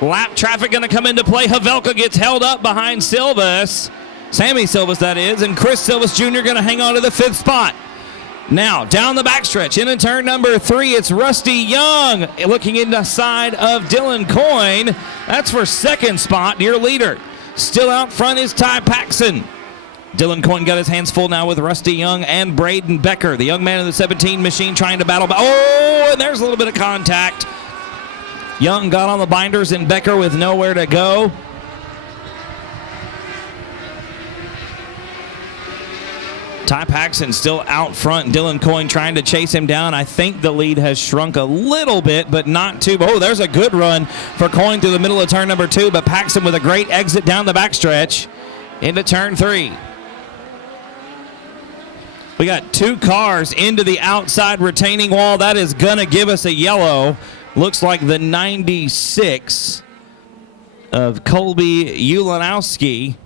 Lap traffic going to come into play. Havelka gets held up behind Silvas. Sammy Silvas, that is, and Chris Silvas Jr. going to hang on to the 5th spot. Now, down the backstretch, into turn number 3, it's Rusty Young looking in the side of Dylan Coyne. That's for second spot, your leader. Still out front is Ty Paxson. Dylan Coyne got his hands full now with Rusty Young and Braden Becker. The young man in the 17 machine trying to battle. Oh, and there's a little bit of contact. Young got on the binders and Becker with nowhere to go. Ty Paxson still out front. Dylan Coyne trying to chase him down. I think the lead has shrunk a little bit, but not too. Oh, there's a good run for Coyne through the middle of turn number 2, but Paxson with a great exit down the backstretch into turn 3. We got 2 cars into the outside retaining wall. That is going to give us a yellow. Looks like the 96 of Colby Ulanowski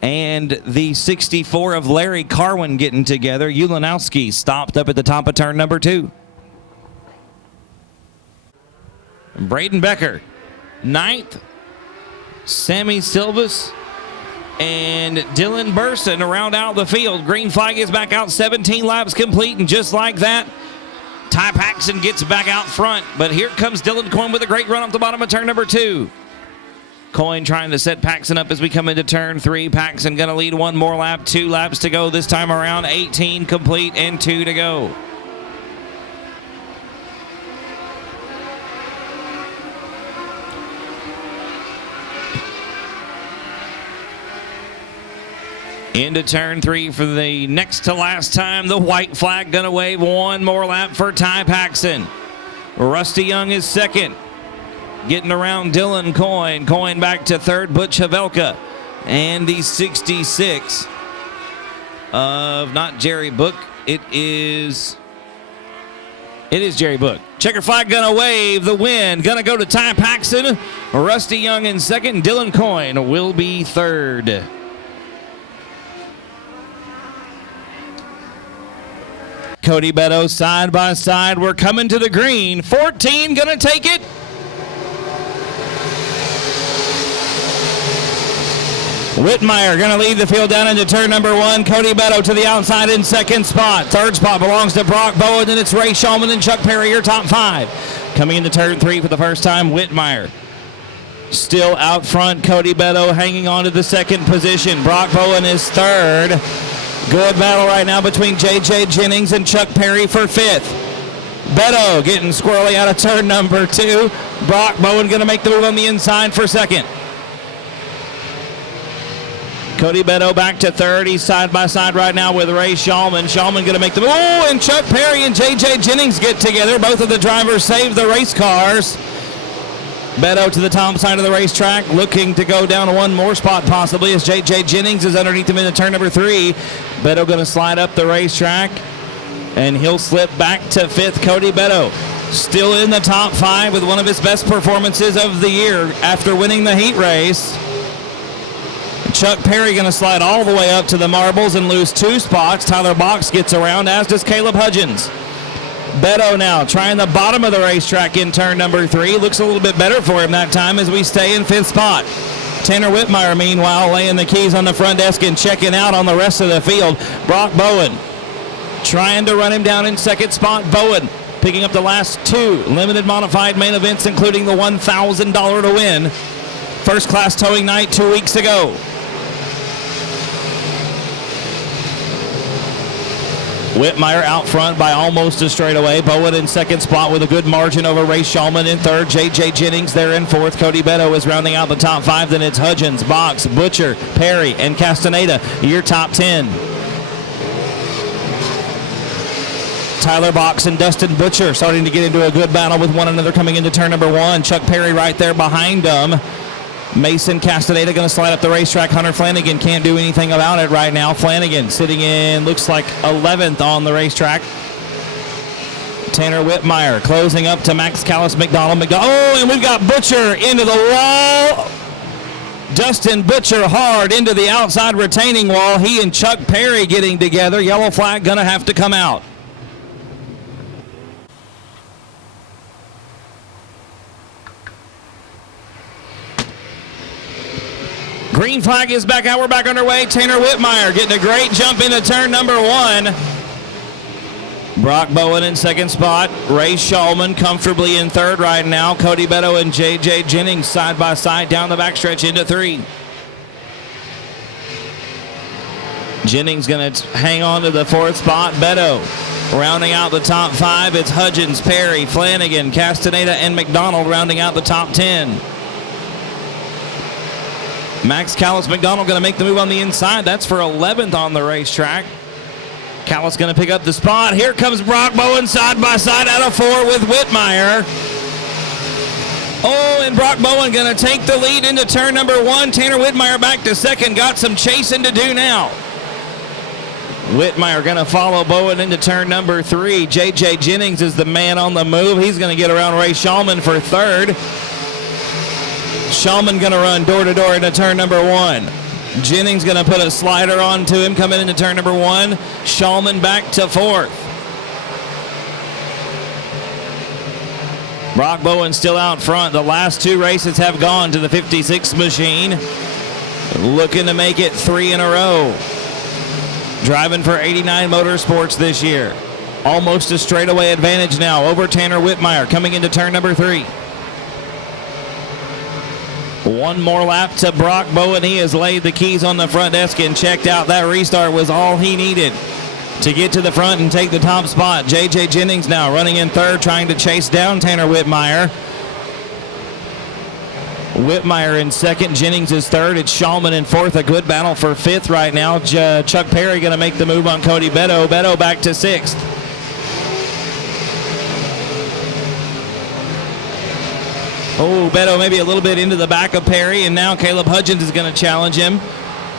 and the 64 of Larry Carwin getting together. Ulanowski stopped up at the top of turn number 2. Braden Becker, 9th. Sammy Silvas and Dylan Burson to round out the field. Green flag is back out, 17 laps complete, and just like that, Ty Paxson gets back out front. But here comes Dylan Coyne with a great run off the bottom of turn number 2. Coyne trying to set Paxson up as we come into turn 3. Paxson going to lead one more lap. 2 laps to go this time around. 18 complete and 2 to go. Into turn 3 for the next to last time. The white flag going to wave one more lap for Ty Paxson. Rusty Young is second. Getting around Dylan Coyne. Coyne back to third. Butch Havelka. And the 66 of not Jerry Book. It is Jerry Book. Checker flag gonna wave. The win gonna go to Ty Paxson. Rusty Young in second. Dylan Coyne will be third. Cody Beto side by side. We're coming to the green. 14 gonna take it. Whitmire going to lead the field down into turn number 1. Cody Beto to the outside in second spot. Third spot belongs to Brock Bowen, and it's Ray Shulman and Chuck Perry, your top 5. Coming into turn 3 for the first time, Whitmire. Still out front, Cody Beto hanging on to the second position. Brock Bowen is third. Good battle right now between J.J. Jennings and Chuck Perry for 5th. Beto getting squirrely out of turn number 2. Brock Bowen going to make the move on the inside for second. Cody Beto back to third. He's side by side right now with Ray Shulman. Shulman going to make the move. Oh, and Chuck Perry and J.J. Jennings get together. Both of the drivers save the race cars. Beto to the top side of the racetrack, looking to go down one more spot possibly as J.J. Jennings is underneath him into turn number 3. Beto going to slide up the racetrack, and he'll slip back to 5th. Cody Beto still in the top 5 with one of his best performances of the year after winning the heat race. Chuck Perry going to slide all the way up to the marbles and lose 2 spots. Tyler Box gets around, as does Caleb Hudgens. Beto now trying the bottom of the racetrack in turn number 3. Looks a little bit better for him that time as we stay in 5th spot. Tanner Whitmire, meanwhile, laying the keys on the front desk and checking out on the rest of the field. Brock Bowen trying to run him down in 2nd spot. Bowen picking up the last 2 limited modified main events, including the $1,000 to win. First class towing night 2 weeks ago. Whitmire out front by almost a straightaway. Bowen in 2nd spot with a good margin over Ray Shulman in 3rd. J.J. Jennings there in 4th. Cody Beto is rounding out the top 5. Then it's Hudgens, Box, Butcher, Perry, and Castaneda, your top 10. Tyler Box and Dustin Butcher starting to get into a good battle with one another coming into turn number 1. Chuck Perry right there behind them. Mason Castaneda going to slide up the racetrack. Hunter Flanagan can't do anything about it right now. Flanagan sitting in, looks like 11th on the racetrack. Tanner Whitmire closing up to Max Callis, McDonald. Oh, and we've got Butcher into the wall. Dustin Butcher hard into the outside retaining wall. He and Chuck Perry getting together. Yellow flag going to have to come out. Green flag is back out. We're back underway. Tanner Whitmire getting a great jump into turn number 1. Brock Bowen in second spot. Ray Shulman comfortably in third right now. Cody Beto and J.J. Jennings side by side down the backstretch into 3. Jennings going to hang on to the 4th spot. Beto rounding out the top 5. It's Hudgens, Perry, Flanagan, Castaneda, and McDonald rounding out the top 10. Max Callis McDonald going to make the move on the inside. That's for 11th on the racetrack. Callis going to pick up the spot. Here comes Brock Bowen side by side out of 4 with Whitmire. Oh, and Brock Bowen going to take the lead into turn number 1. Tanner Whitmire back to second. Got some chasing to do now. Whitmire going to follow Bowen into turn number 3. J.J. Jennings is the man on the move. He's going to get around Ray Shulman for third. Shulman going to run door-to-door into turn number 1. Jennings going to put a slider onto him coming into turn number 1. Shulman back to 4th. Brock Bowen still out front. The last 2 races have gone to the 56 machine. Looking to make it 3 in a row. Driving for 89 Motorsports this year. Almost a straightaway advantage now over Tanner Whitmire coming into turn number 3. One more lap to Brock Bowen. He has laid the keys on the front desk and checked out. That restart was all he needed to get to the front and take the top spot. J.J. Jennings now running in third, trying to chase down Tanner Whitmire. Whitmire in second, Jennings is third. It's Shulman in fourth. A good battle for fifth right now. Chuck Perry going to make the move on Cody Beto. Beto back to sixth. Oh, Beto maybe a little bit into the back of Perry, and now Caleb Hudgens is going to challenge him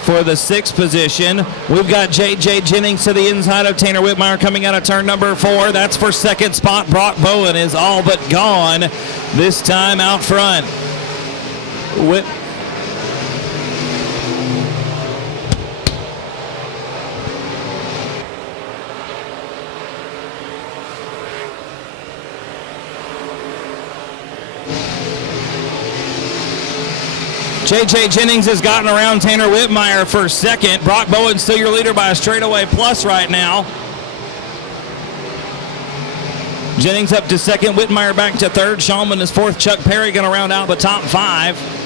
for the sixth position. We've got J.J. Jennings to the inside of Tanner Whitmire coming out of turn number 4. That's for second spot. Brock Bowen is all but gone this time out front. J.J. Jennings has gotten around Tanner Whitmire for second. Brock Bowen still your leader by a straightaway plus right now. Jennings up to second. Whitmire back to third. Shulman is fourth. Chuck Perry going to round out the top 5.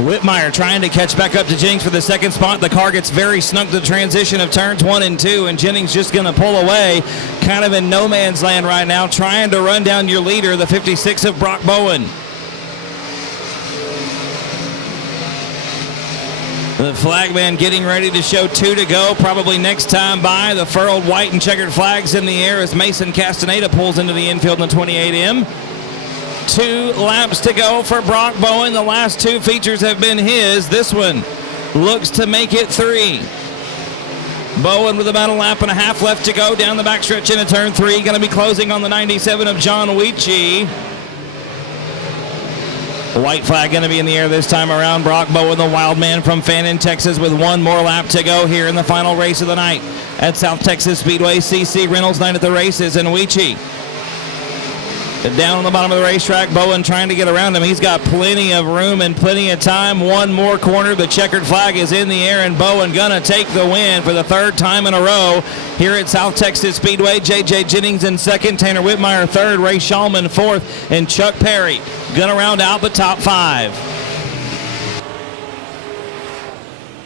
Whitmire trying to catch back up to Jennings for the second spot. The car gets very snug to the transition of turns 1 and 2, and Jennings just going to pull away, kind of in no man's land right now, trying to run down your leader, the 56 of Brock Bowen. The flagman getting ready to show 2 to go, probably next time by. The furled white and checkered flags in the air as Mason Castaneda pulls into the infield in the 28M. 2 laps to go for Brock Bowen. The last 2 features have been his. This one looks to make it 3. Bowen with about a lap and a half left to go down the backstretch into turn 3. Going to be closing on the 97 of John Weechie. White flag going to be in the air this time around. Brock Bowen, the wild man from Fannin, Texas, with 1 more lap to go here in the final race of the night at South Texas Speedway. CC Reynolds night at the races, and Weechie down on the bottom of the racetrack. Bowen trying to get around him. He's got plenty of room and plenty of time. 1 more corner. The checkered flag is in the air, and Bowen gonna take the win for the 3rd time in a row here at South Texas Speedway. J.J. Jennings in second, Tanner Whitmire third, Ray Shulman fourth, and Chuck Perry gonna round out the top 5.